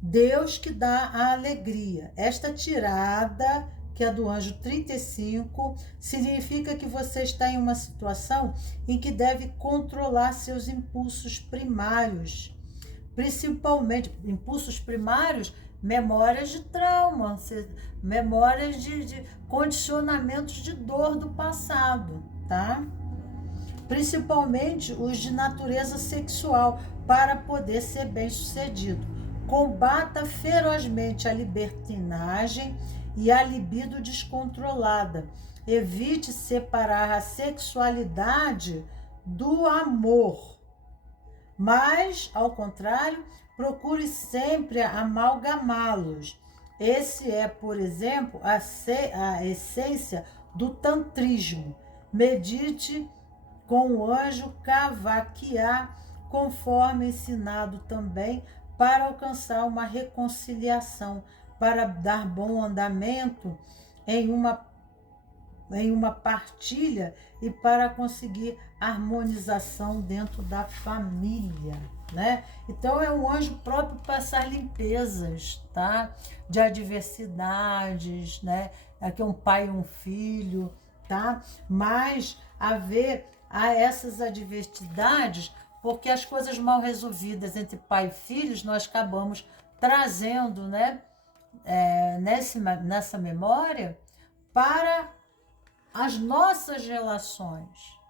Deus que dá a alegria. Esta tirada, que é do anjo 35, significa que você está em uma situação em que deve controlar seus impulsos primários. Principalmente, impulsos primários, memórias de trauma, memórias de condicionamentos de dor do passado, tá? Principalmente os de natureza sexual, para poder ser bem-sucedido. Combata ferozmente a libertinagem e a libido descontrolada. Evite separar a sexualidade do amor. Mas, ao contrário, procure sempre amalgamá-los. Esse é, por exemplo, a essência do tantrismo. Medite com o anjo Cavaquiá, conforme ensinado também, para alcançar uma reconciliação, para dar bom andamento em uma partilha e para conseguir harmonização dentro da família, né? Então é um anjo próprio para passar limpezas, tá? De adversidades, né? Aqui é um pai e um filho, tá? Mas haver essas adversidades, porque as coisas mal resolvidas entre pai e filhos, nós acabamos trazendo, né, nessa memória para as nossas relações,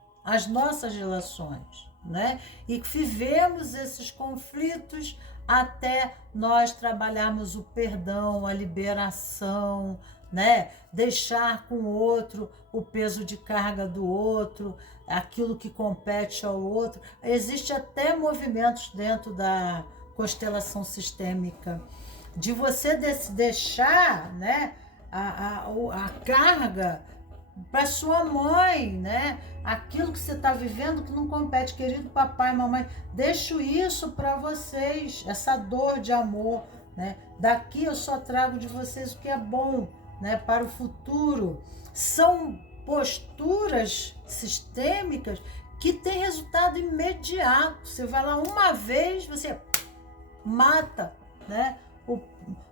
né? E vivemos esses conflitos até nós trabalharmos o perdão, a liberação, né? Deixar com o outro o peso de carga do outro, aquilo que compete ao outro. Existem até movimentos dentro da constelação sistêmica de você deixar, né, a carga para sua mãe, né? Aquilo que você está vivendo que não compete, querido papai, mamãe, deixo isso para vocês, essa dor de amor, né? Daqui eu só trago de vocês o que é bom, né, para o futuro. São posturas sistêmicas que têm resultado imediato. Você vai lá uma vez, você mata, né,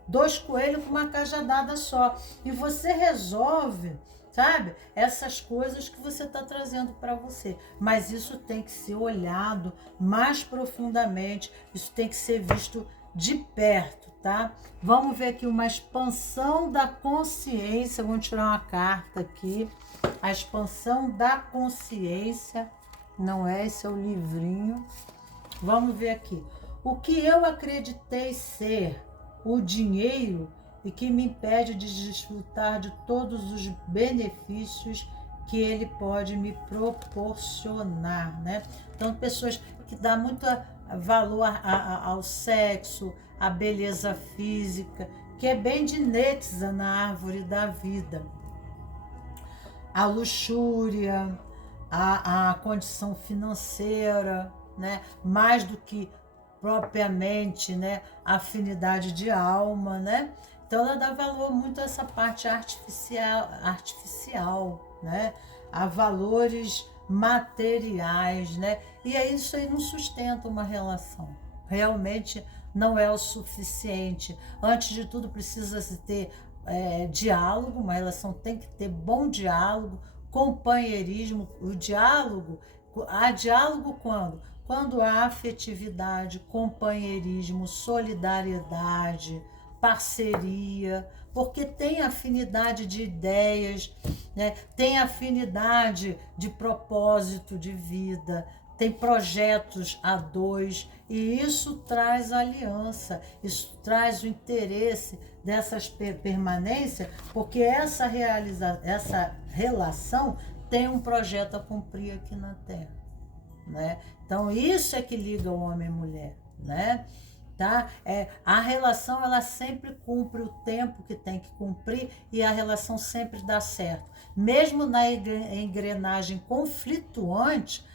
dois coelhos com uma cajadada só. E você resolve, sabe, essas coisas que você está trazendo para você. Mas isso tem que ser olhado mais profundamente, isso tem que ser visto de perto, tá? Vamos ver aqui uma expansão da consciência. Vamos tirar uma carta aqui. A expansão da consciência. Não é, esse é o livrinho. Vamos ver aqui. O que eu acreditei ser o dinheiro e que me impede de desfrutar de todos os benefícios que ele pode me proporcionar, né? Então, pessoas que dão muito valor ao sexo, à beleza física, que é bem de Nêtzia na árvore da vida. A luxúria, a condição financeira, né? Mais do que propriamente, né, afinidade de alma, né? Então ela dá valor muito a essa parte artificial, né? A valores materiais, né? E aí isso aí não sustenta uma relação. Realmente não é o suficiente. Antes de tudo precisa se ter diálogo, uma relação tem que ter bom diálogo, companheirismo. O diálogo, há diálogo quando? Quando há afetividade, companheirismo, solidariedade, parceria, porque tem afinidade de ideias, né? Tem afinidade de propósito de vida, tem projetos a dois, e isso traz aliança, isso traz o interesse dessas permanência, porque essa relação tem um projeto a cumprir aqui na Terra, né? Então isso é que liga o homem e mulher, né? Tá? A relação ela sempre cumpre o tempo que tem que cumprir e a relação sempre dá certo. Mesmo na engrenagem conflituante,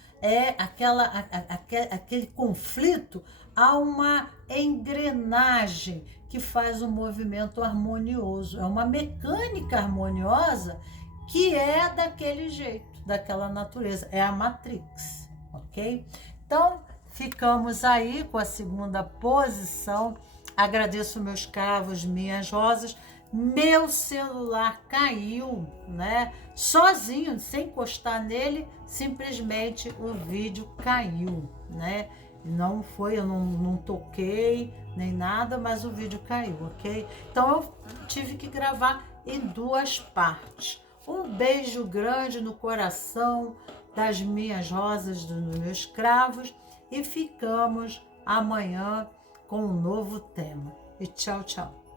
aquele conflito, há uma engrenagem que faz um movimento harmonioso. É uma mecânica harmoniosa que é daquele jeito, daquela natureza. É a Matrix, ok? Então, ficamos aí com a segunda posição. Agradeço meus cravos, minhas rosas. Meu celular caiu, né? Sozinho, sem encostar nele, simplesmente o vídeo caiu, né? Não foi, eu não toquei nem nada, mas o vídeo caiu, ok? Então eu tive que gravar em duas partes. Um beijo grande no coração das minhas rosas, dos meus cravos, e ficamos amanhã com um novo tema. E tchau, tchau.